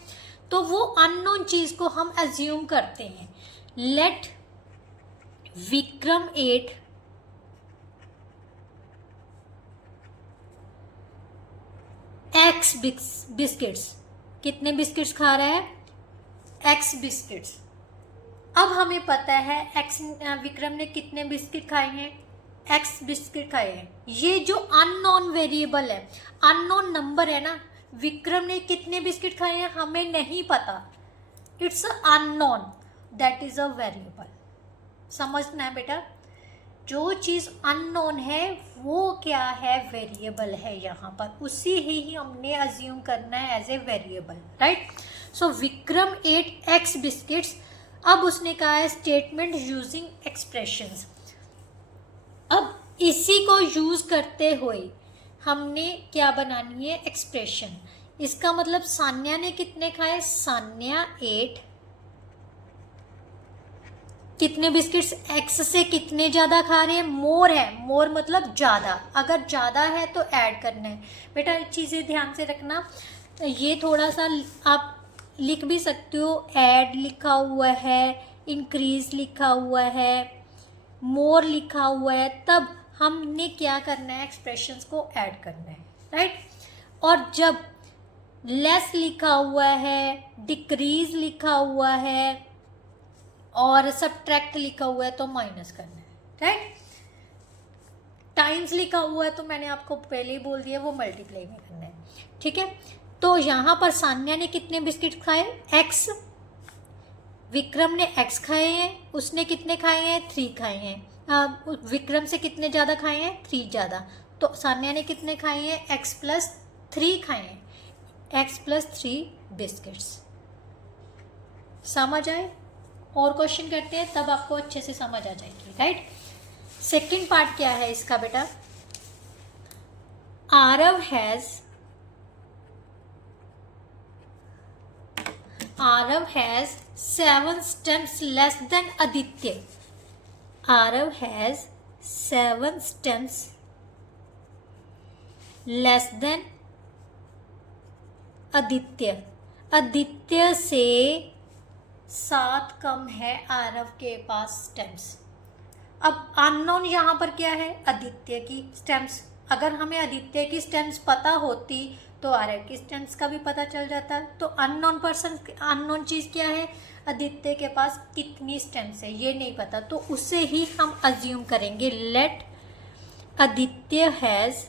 तो वो अननोन चीज़ को हम अज्यूम करते हैं। Let Vikram ate x biscuits, कितने बिस्किट्स खा रहा है, एक्स बिस्किट्स। अब हमें पता है एक्स विक्रम ने कितने बिस्किट खाए हैं, एक्स बिस्किट खाए हैं। ये जो अननोन वेरिएबल है, अननोन नंबर है ना, विक्रम ने कितने बिस्किट खाए हैं हमें नहीं पता, it's unknown, that is a variable. समझना है बेटा, जो चीज़ अननोन है वो क्या है, वेरिएबल है यहाँ पर, उसी ही हमने अज्यूम करना है as a variable, right. So Vikram ate x biscuits. अब उसने कहा है स्टेटमेंट यूजिंग एक्सप्रेशंस। अब इसी को यूज़ करते हुए हमने क्या बनानी है, एक्सप्रेशन। इसका मतलब सान्या ने कितने खाए, सान्या 8 कितने बिस्किट्स एक्स से कितने ज़्यादा खा रहे हैं, मोर है, मोर मतलब ज़्यादा, अगर ज़्यादा है तो ऐड करना है। बेटा चीज़ें ध्यान से रखना, ये थोड़ा सा आप लिख भी सकते हो, ऐड लिखा हुआ है, इंक्रीज लिखा हुआ है, मोर लिखा हुआ है, तब हमने क्या करना है, एक्सप्रेशंस को ऐड करना है, राइट। और जब लेस लिखा हुआ है, डिक्रीज लिखा हुआ है और सब्ट्रैक्ट लिखा हुआ है तो माइनस करना है, राइट। टाइम्स लिखा हुआ है तो मैंने आपको पहले ही बोल दिया वो मल्टीप्लाई में करना है, ठीक है। तो यहाँ पर सान्या ने कितने बिस्किट खाए, एक्स, विक्रम ने एक्स खाए हैं, उसने कितने खाए हैं, 3 खाए हैं। विक्रम से कितने ज़्यादा खाए हैं, 3 ज़्यादा, तो सान्या ने कितने खाए हैं, x+3 खाए हैं, x+3 बिस्किट्स। समझ आए, और क्वेश्चन करते हैं तब आपको अच्छे से समझ आ जाएगी, राइट। सेकंड पार्ट क्या है इसका बेटा, Aarav has 7 stems less than Aditya. Arav has 7 stems less than Aditya. Aditya से 7 कम है आरव के पास स्टेम्स। अब अननोन यहाँ पर क्या है, आदित्य की स्टेम्स। अगर हमें आदित्य की स्टेम्स पता होती तो आरव की स्टेम्स का भी पता चल जाता। तो अननोन चीज़ क्या है, आदित्य के पास कितनी स्टेम्स है ये नहीं पता, तो उससे ही हम अज्यूम करेंगे let Aditya has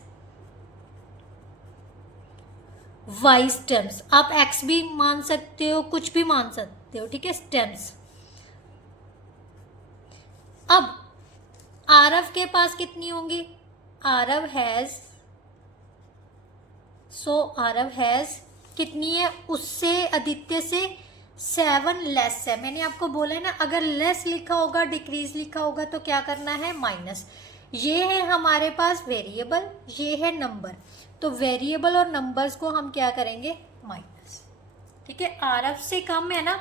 y stems. आप एक्स भी मान सकते हो, कुछ भी मान सकते हो, ठीक है, स्टेम्स। अब आरव के पास कितनी होंगी, आरव हैज़ कितनी है, उससे आदित्य से 7 लेस है। मैंने आपको बोला है ना, अगर लेस लिखा होगा, डिक्रीज लिखा होगा तो क्या करना है, माइनस। ये है हमारे पास वेरिएबल, ये है नंबर, तो वेरिएबल और नंबर्स को हम क्या करेंगे, माइनस, ठीक है। आरव से कम है ना,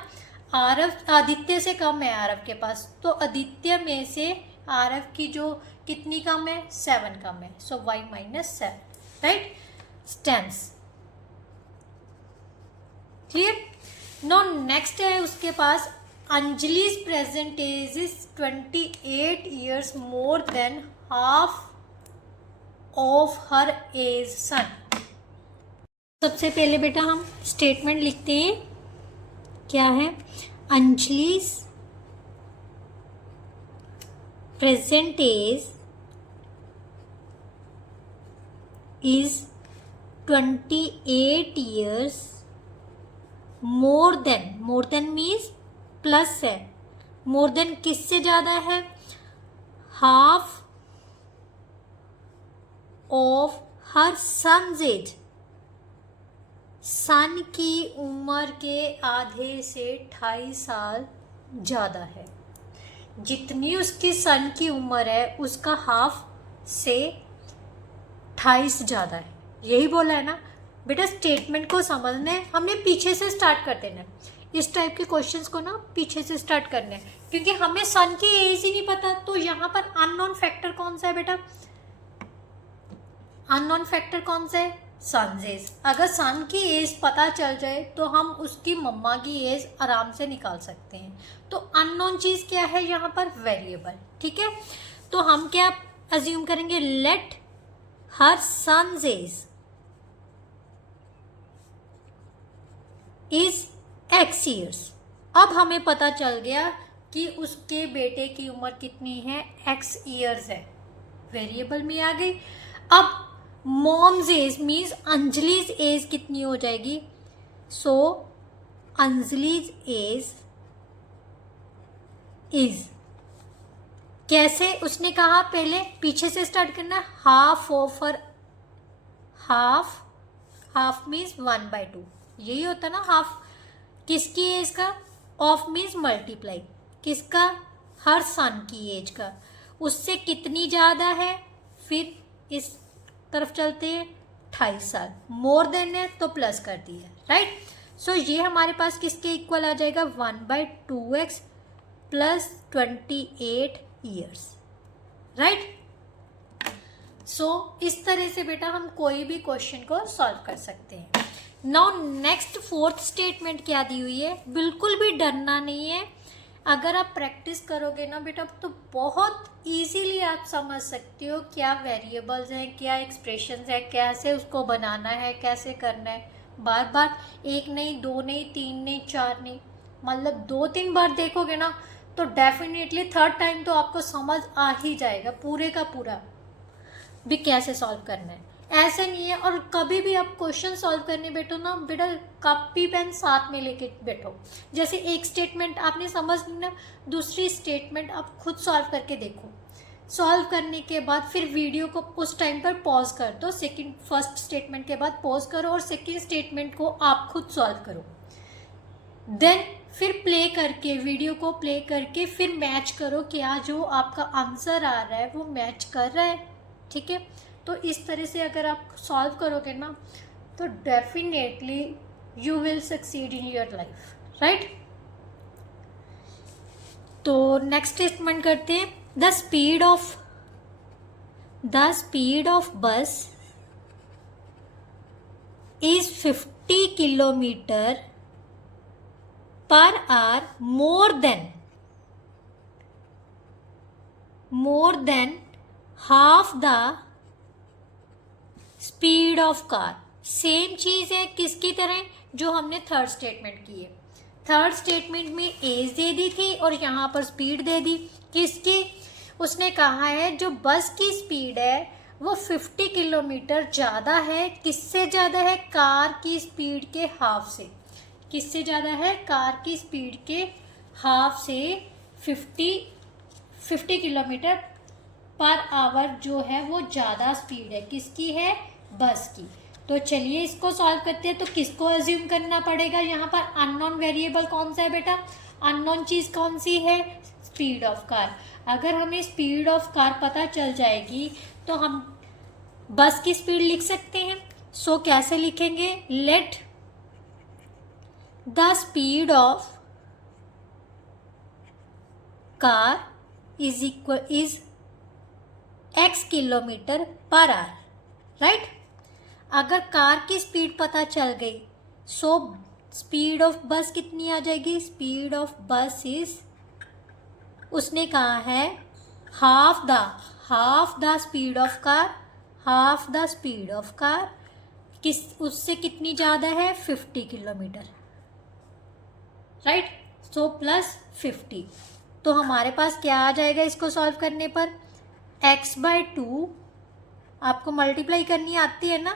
आदित्य से कम है आरव के पास, तो आदित्य में से आरव की जो कितनी कम है, 7 कम है, so y - 7, right. Stems clear. No next है उसके पास अंजलि's present age is 28 years more than half of her age son. सबसे पहले बेटा हम स्टेटमेंट लिखते हैं, क्या है, अंजलि's present age is 28 years more than means plus है, मोर देन किससे ज़्यादा है, half of her sons age, son की उम्र के आधे से 2.5 साल ज़्यादा है। जितनी उसकी सन की उम्र है उसका हाफ से 2.5 ज़्यादा है, यही बोला है ना बेटा। स्टेटमेंट को समझना है, हमने पीछे से स्टार्ट कर देना है। इस टाइप के क्वेश्चंस को ना पीछे से स्टार्ट करना है, क्योंकि हमें सन की एज ही नहीं पता। तो यहाँ पर अननोन फैक्टर कौन सा है बेटा, अननोन फैक्टर कौन सा है, सन एज। अगर सन की एज पता चल जाए तो हम उसकी मम्मा की एज आराम से निकाल सकते हैं। तो अननोन चीज़ क्या है यहाँ पर, वेरिएबल, ठीक है। तो हम क्या अज्यूम करेंगे, let her sons age is x years. अब हमें पता चल गया कि उसके बेटे की उम्र कितनी है, एक्स ईयर्स है, वेरिएबल में आ गई। अब mom's age means Anjali's age कितनी हो जाएगी, सो अंजलि's एज इज, कैसे उसने कहा, पहले पीछे से स्टार्ट करना, half of her, half means 1/2, यही होता ना हाफ, किसकी एज का, ऑफ मीन्स मल्टीप्लाई, किसका, हर सन की एज का, उससे कितनी ज़्यादा है, फिर इस तरफ चलते हैं 2.5 साल, मोर देन है तो प्लस कर दिया, राइट। सो ये हमारे पास किसके इक्वल आ जाएगा, 1/2x प्लस 28 ईयर्स, राइट। सो इस तरह से बेटा हम कोई भी क्वेश्चन को सॉल्व कर सकते हैं। नाउ नेक्स्ट फोर्थ स्टेटमेंट क्या दी हुई है, बिल्कुल भी डरना नहीं है। अगर आप प्रैक्टिस करोगे ना बेटा तो बहुत इजीली आप समझ सकते हो क्या वेरिएबल्स हैं, क्या एक्सप्रेशंस हैं, कैसे उसको बनाना है, कैसे करना है। बार बार एक नहीं, दो नहीं, तीन नहीं, चार नहीं, मतलब 2-3 बार देखोगे ना तो डेफिनेटली थर्ड टाइम तो आपको समझ आ ही जाएगा पूरे का पूरा भी कैसे सॉल्व करना है। ऐसे नहीं है। और कभी भी आप क्वेश्चन सॉल्व करने बैठो ना बेटा, कॉपी पेन साथ में लेके बैठो। जैसे एक स्टेटमेंट आपने समझ ली ना, दूसरी स्टेटमेंट आप खुद सॉल्व करके देखो। सॉल्व करने के बाद फिर वीडियो को उस टाइम पर पॉज कर दो, फर्स्ट स्टेटमेंट के बाद पॉज करो और सेकेंड स्टेटमेंट को आप खुद सॉल्व करो। देन फिर प्ले करके, वीडियो को प्ले करके फिर मैच करो, क्या जो आपका आंसर आ रहा है वो मैच कर रहा है, ठीक है। तो इस तरह से अगर आप सॉल्व करोगे ना तो definitely you will succeed in your life, right. तो नेक्स्ट स्टेटमेंट करते हैं, the speed of bus is 50 kilometre per hour more than half the speed of car. Same चीज़ है किसकी तरह जो हमने थर्ड स्टेटमेंट की है। थर्ड स्टेटमेंट में एज दे दी थी और यहाँ पर स्पीड दे दी किसकी, उसने कहा है जो बस की स्पीड है वो 50 किलोमीटर ज़्यादा है, किससे ज़्यादा है, कार की स्पीड के हाफ से। किससे ज़्यादा है, कार की स्पीड के हाफ से 50 किलोमीटर पर आवर जो है वो ज़्यादा स्पीड है, किसकी है, बस की। तो चलिए इसको सॉल्व करते हैं। तो किसको अज्यूम करना पड़ेगा, यहाँ पर अननोन वेरिएबल कौन सा है बेटा, अननोन चीज़ कौन सी है, स्पीड ऑफ कार। अगर हमें स्पीड ऑफ कार पता चल जाएगी तो हम बस की स्पीड लिख सकते हैं। सो कैसे लिखेंगे, late the speed of car is x kilometre per hour, right. अगर कार की स्पीड पता चल गई सो स्पीड ऑफ बस कितनी आ जाएगी? स्पीड ऑफ बस इज, उसने कहा है half the speed of car, half the speed of car, किस उससे कितनी ज़्यादा है? 50 किलोमीटर, राइट। सो प्लस 50, तो हमारे पास क्या आ जाएगा इसको सॉल्व करने पर? x/2, आपको मल्टीप्लाई करनी आती है ना,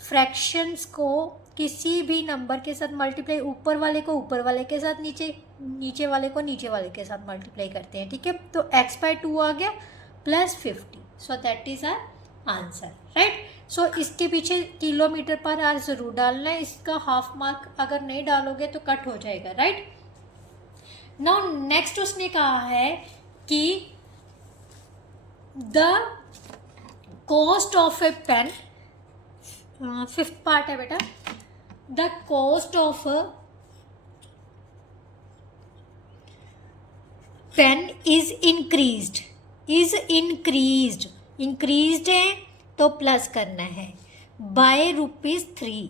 फ्रैक्शंस को किसी भी नंबर के साथ मल्टीप्लाई, ऊपर वाले को ऊपर वाले के साथ, नीचे वाले को नीचे वाले के साथ मल्टीप्लाई करते हैं, ठीक है। तो x/2 आ गया plus 50, so that is our answer, right. So इसके पीछे किलोमीटर पर आवर ज़रूर डालना है, इसका हाफ मार्क अगर नहीं डालोगे तो कट हो जाएगा, राइट। नाउ नेक्स्ट उसने कहा है कि the cost of a pen, 5th part है बेटा, the cost of pen is increased, increased है तो प्लस करना है, by ₹3,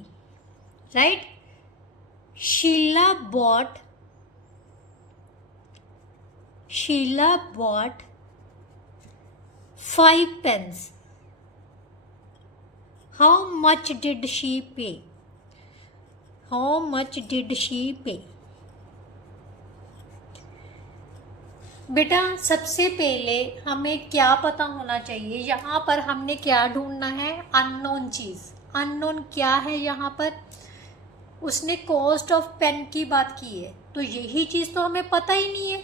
right. Sheela bought 5 pens. How much did she pay? बेटा सबसे पहले हमें क्या पता होना चाहिए, यहाँ पर हमने क्या ढूंढना है? अननोन चीज़। अननोन क्या है यहाँ पर? उसने कॉस्ट ऑफ पेन की बात की है, तो यही चीज़ तो हमें पता ही नहीं है,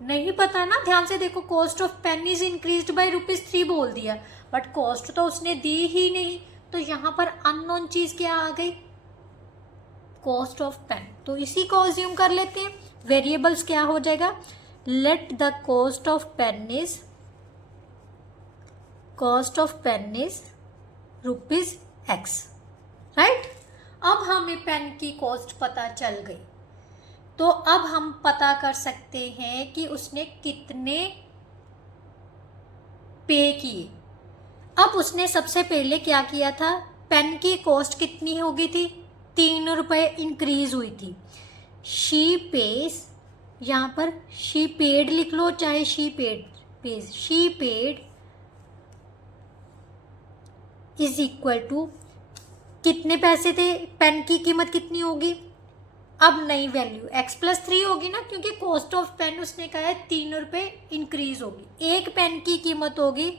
नहीं पता ना। ध्यान से देखो, cost of pen is increased by ₹3 बोल दिया, बट कॉस्ट तो उसने दी ही नहीं, तो यहाँ पर अननोन चीज़ क्या आ गई? Cost of pen. तो इसी को अज्यूम कर लेते हैं। वेरिएबल्स क्या हो जाएगा? Let the cost of pen is ₹X, right. अब हमें पेन की कॉस्ट पता चल गई, तो अब हम पता कर सकते हैं कि उसने कितने पे किए। अब उसने सबसे पहले क्या किया था? पेन की कॉस्ट कितनी हो गई थी? ₹3 इंक्रीज हुई थी। शी पेज, यहाँ पर शी पेड लिख लो, चाहे she paid is equal to, कितने पैसे थे? पेन की कीमत कितनी होगी? अब नई वैल्यू X+3 होगी ना, क्योंकि कॉस्ट ऑफ पेन उसने कहा है ₹3 इंक्रीज होगी। एक पेन की कीमत होगी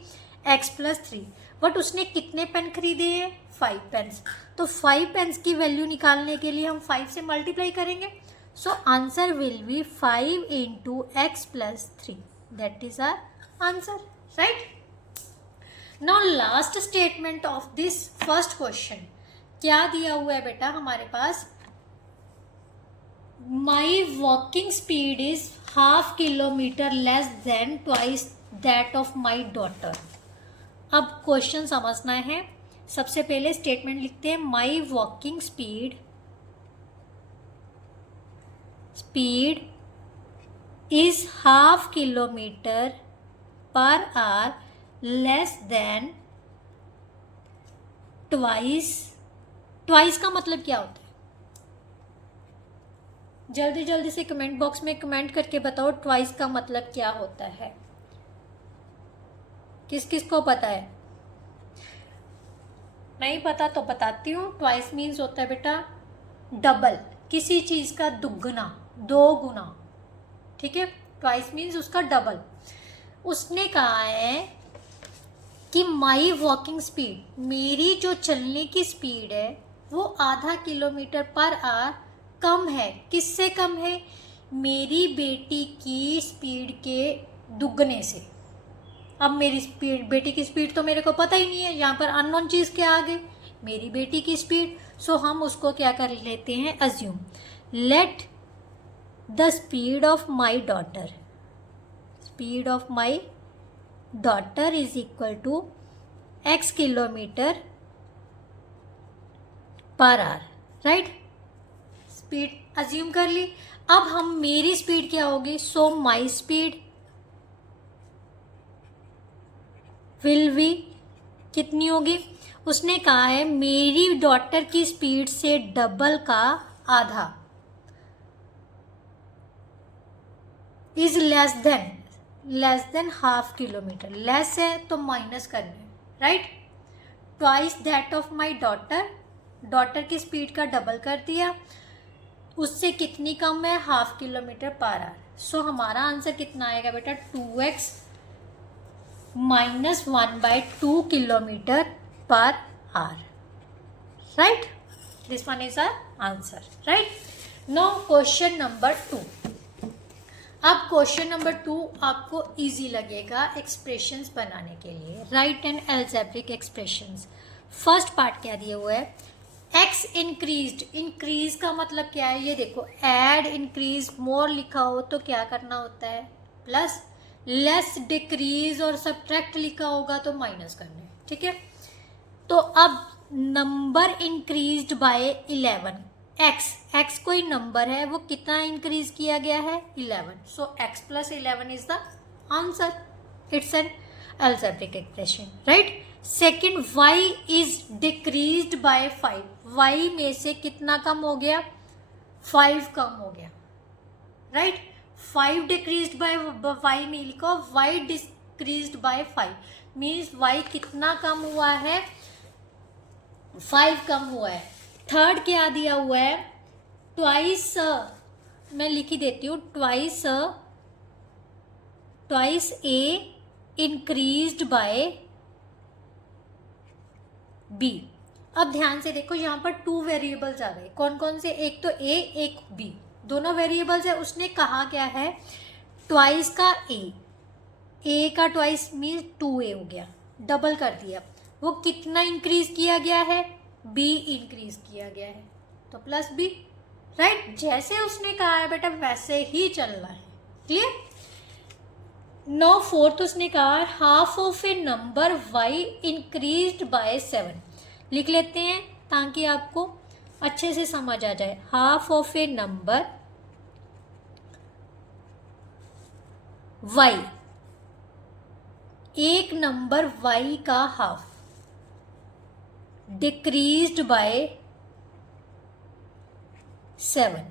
X+3, बट उसने कितने पेन खरीदे हैं? 5 पेन्स। तो 5 पेन्स की वैल्यू निकालने के लिए हम 5 से मल्टीप्लाई करेंगे, so answer will be 5 × X+3, that is our answer, right. Now last statement of this first question, क्या दिया हुआ है बेटा हमारे पास? My walking speed is ½ kilometer less than twice that of my daughter. अब क्वेश्चन समझना है। सबसे पहले स्टेटमेंट लिखते हैं, my walking speed is ½ kilometre per hour less than twice का मतलब क्या होता है? जल्दी जल्दी से कमेंट बॉक्स में कमेंट करके बताओ ट्वाइस का मतलब क्या होता है। किस किस को पता है? नहीं पता तो बताती हूँ। ट्वाइस मीन्स होता है बेटा डबल, किसी चीज़ का दुगना, 2 गुना, ठीक है। ट्वाइस मीन्स उसका डबल। उसने कहा है कि माई वॉकिंग स्पीड, मेरी जो चलने की स्पीड है वो ½ किलोमीटर पर आवर कम है। किससे कम है? मेरी बेटी की स्पीड के दुगने से। अब मेरी बेटी की स्पीड तो मेरे को पता ही नहीं है, यहाँ पर अननोन चीज़ क्या आ गई? मेरी बेटी की स्पीड। सो हम उसको क्या कर लेते हैं? Assume. Let the speed of my daughter is equal to X kilometre per hour, right. Speed assume कर ली। अब हम मेरी स्पीड क्या होगी? So my speed will be कितनी होगी? उसने कहा है मेरी डॉटर की स्पीड से डबल का आधा is less than half kilometre, less है तो माइनस करना है, right. Twice that of my daughter, daughter की स्पीड का डबल कर दिया, उससे कितनी कम है, half kilometre per hour. So हमारा आंसर कितना आएगा बेटा, 2x minus 1/2 kilometre per hour, right. This one is our answer, right. Now question number 2। अब क्वेश्चन नंबर 2 आपको इजी लगेगा एक्सप्रेशंस बनाने के लिए, right and algebraic expressions. First part क्या दिया हुआ है, एक्स इंक्रीज्ड, इंक्रीज का मतलब क्या है, ये देखो ऐड इंक्रीज मोर लिखा हो तो क्या करना होता है, प्लस, लेस डिक्रीज और सब्ट्रैक्ट लिखा होगा तो माइनस करना है, ठीक है। तो अब नंबर इंक्रीज्ड बाय 11, एक्स कोई नंबर है, वो कितना इंक्रीज किया गया है, 11। सो x plus 11 is the answer, it's an algebraic expression, right. Second, y is decreased bye 5, y में से कितना कम हो गया, 5 कम हो गया, राइट। 5 डिक्रीज्ड बाय y में लिखो, y decreased bye 5 means y कितना कम हुआ है, 5 कम हुआ है। थर्ड क्या दिया हुआ है, ट्वाइस, मैं लिख ही देती हूँ, twice a increased by b. अब ध्यान से देखो, यहाँ पर 2 वेरिएबल्स आ गए, कौन कौन से, एक तो ए एक बी, दोनों वेरिएबल्स है। उसने कहा क्या है, ट्वाइस का ए का ट्वाइस मीन्स 2a हो गया, डबल कर दिया। वो कितना इंक्रीज किया गया है, बी इंक्रीज किया गया है, तो प्लस बी, राइट। जैसे उसने कहा है बेटा वैसे ही चलना है, क्लियर। नो फोर्थ, उसने कहा half of A number y increased by 7, लिख लेते हैं ताकि आपको अच्छे से समझ आ जाए। Half of A number y, एक नंबर y का हाफ डिक्रीज्ड बाय 7,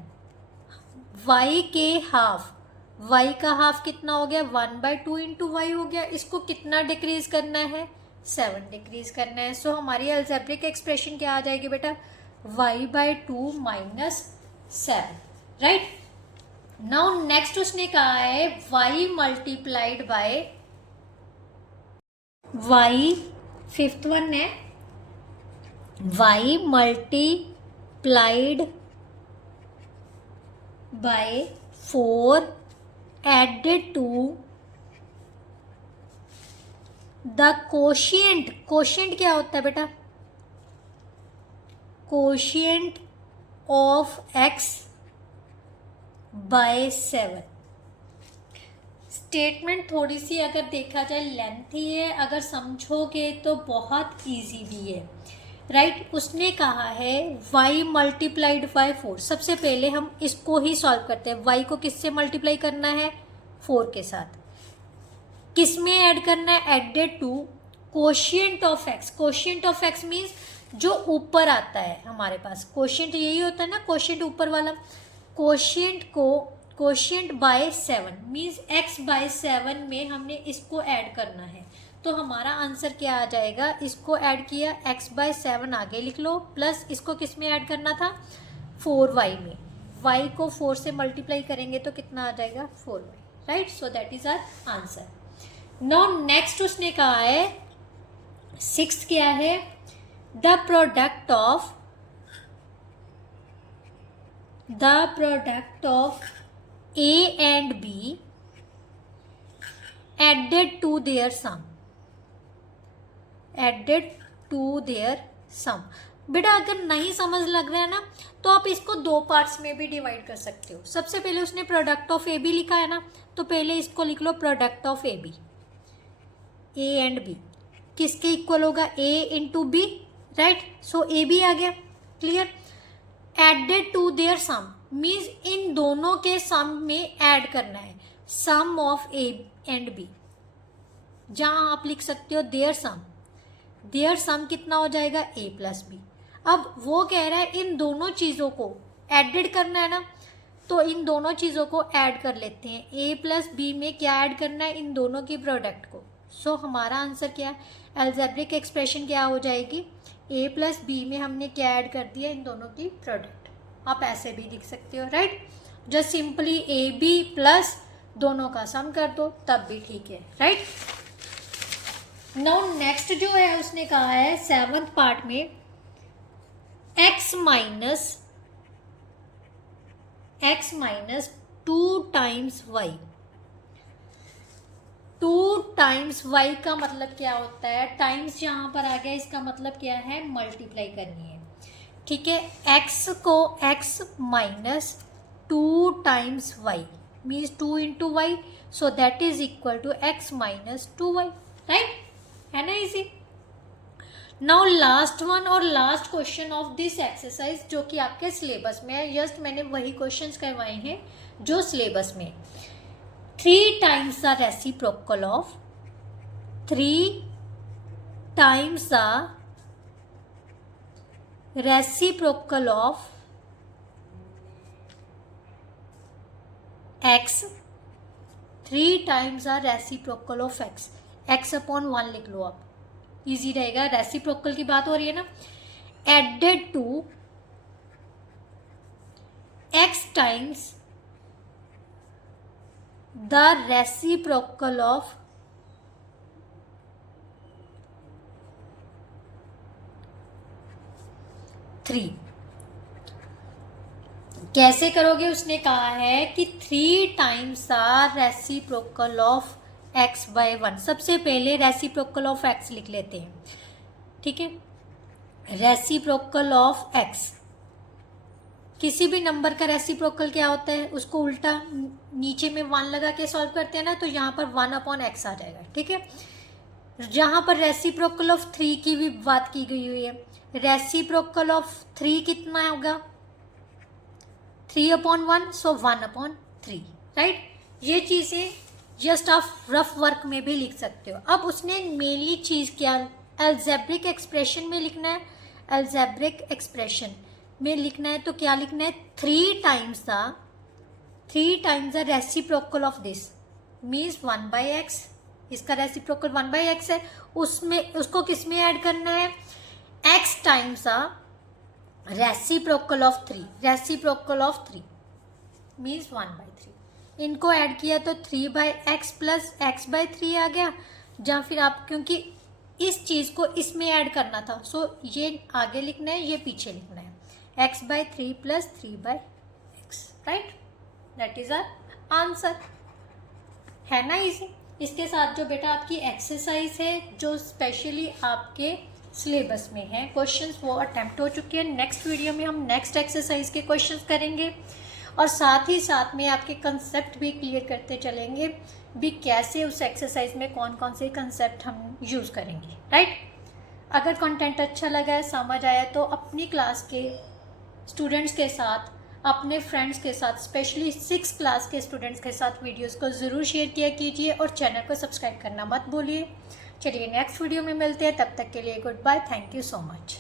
y के हाफ, y का हाफ कितना हो गया, 1/2 इंटू वाई हो गया, इसको कितना डिक्रीज करना है, 7 डिक्रीज करना है। सो हमारी अलजेब्रिक एक्सप्रेशन क्या आ जाएगी बेटा, y/2 minus 7, right. Now next उसने कहा है y multiplied by y, fifth one है y multiplied by 4 added to the quotient, quotient क्या होता है बेटा, quotient of x by 7। Statement थोड़ी सी अगर देखा जाए लेंथी है, अगर समझोगे तो बहुत इजी भी है, राइट। उसने कहा है y मल्टीप्लाइड बाय 4, सबसे पहले हम इसको ही सॉल्व करते हैं। y को किससे मल्टीप्लाई करना है, 4 के साथ, किस में ऐड करना है, added to quotient of x। Quotient of x means जो ऊपर आता है हमारे पास, कोशिएंट यही होता है ना, कोशिएंट ऊपर वाला, कोशिएंट को quotient by 7 means x by 7 में हमने इसको ऐड करना है। तो हमारा आंसर क्या आ जाएगा, इसको ऐड किया, x बाय 7 आगे लिख लो, प्लस इसको किस में ऐड करना था, 4y में, y को 4 से मल्टीप्लाई करेंगे तो कितना आ जाएगा, 4y, right. So that is our answer. Now next उसने कहा है, सिक्स्थ क्या है, the product of a and b added to their sum, बेटा अगर नहीं समझ लग रहा है ना तो आप इसको 2 पार्ट्स में भी डिवाइड कर सकते हो। सबसे पहले उसने प्रोडक्ट ऑफ ए बी लिखा है ना, तो पहले इसको लिख लो product of A B, A and B किसके इक्वल होगा, A into B, right. So A B आ गया, clear. Added to their sum means इन दोनों के सम में ऐड करना है, sum of A and B, जहां आप लिख सकते हो देयर सम कितना हो जाएगा, a प्लस बी। अब वो कह रहा है इन दोनों चीज़ों को एडेड करना है ना, तो इन दोनों चीज़ों को ऐड कर लेते हैं। a प्लस बी में क्या ऐड करना है, इन दोनों की प्रोडक्ट को। सो हमारा आंसर क्या है, अलजेब्रिक एक्सप्रेशन क्या हो जाएगी, a प्लस बी में हमने क्या ऐड कर दिया, इन दोनों की प्रोडक्ट। आप ऐसे भी लिख सकते हो, right. Just simply a b plus दोनों का सम कर दो तब भी ठीक है, राइट। नाउ नेक्स्ट जो है उसने कहा है 7th पार्ट में x minus 2 times y। 2 times y का मतलब क्या होता है, टाइम्स यहाँ पर आ गया, इसका मतलब क्या है, मल्टीप्लाई करनी है, ठीक है। x को x minus 2 times y means 2 into y, so that is equal to x minus 2y, right, है ना इजी। नाउ लास्ट वन और last question of this exercise जो कि आपके सिलेबस में है, जस्ट मैंने वही क्वेश्चंस करवाए हैं जो सिलेबस में। 3 times the reciprocal of 3 times the reciprocal of x, 3 times the reciprocal of x, x upon 1 लिख लो आप, इजी रहेगा, रेसिप्रोकल की बात हो रही है ना। Added to x times the reciprocal of three. कैसे करोगे, उसने कहा है कि 3 times the reciprocal of x by 1। सबसे पहले रेसिप्रोकल ऑफ x लिख लेते हैं, ठीक है। रेसिप्रोकल ऑफ x, किसी भी नंबर का रेसिप्रोकल क्या होता है, उसको उल्टा नीचे में 1 लगा के सॉल्व करते हैं ना, तो यहाँ पर 1 अपॉन x आ जाएगा, ठीक है। जहाँ पर रेसिप्रोकल ऑफ 3 की भी बात की गई हुई है, रेसिप्रोकल ऑफ 3 कितना होगा, 3 अपॉन 1, सो 1 अपॉन 3, राइट। ये चीज़ें जस्ट आप रफ वर्क में भी लिख सकते हो। अब उसने मेनली चीज़ क्या, अलजेब्रिक एक्सप्रेशन में लिखना है, अलजेब्रिक एक्सप्रेशन में लिखना है तो क्या लिखना है, 3 times the reciprocal of this means 1 by x, इसका रेसिप्रोकल 1 बाई एक्स है, उसमें उसको किस में ऐड करना है, x times the reciprocal of 3, reciprocal of 3 means 1 by 3, इनको ऐड किया तो 3 by x plus x by 3 आ गया। या फिर आप, क्योंकि इस चीज़ को इसमें ऐड करना था, सो ये आगे लिखना है, ये पीछे लिखना है, x by 3 plus 3 by x, right, that is our answer, है ना इजी। इसके साथ जो बेटा आपकी एक्सरसाइज है जो स्पेशली आपके सिलेबस में है क्वेश्चंस, वो अटेम्प्ट हो चुके हैं। नेक्स्ट वीडियो में हम नेक्स्ट एक्सरसाइज के क्वेश्चंस करेंगे और साथ ही साथ में आपके कंसेप्ट भी क्लियर करते चलेंगे भी, कैसे उस एक्सरसाइज में कौन कौन से कंसेप्ट हम यूज़ करेंगे, राइट। अगर कंटेंट अच्छा लगा है, समझ आया, तो अपनी क्लास के स्टूडेंट्स के साथ, अपने फ्रेंड्स के साथ, स्पेशली 6th क्लास के स्टूडेंट्स के साथ वीडियोस को ज़रूर शेयर किया कीजिए और चैनल को सब्सक्राइब करना मत भूलिए। चलिए नेक्स्ट वीडियो में मिलते हैं, तब तक के लिए good bye, thank you so much.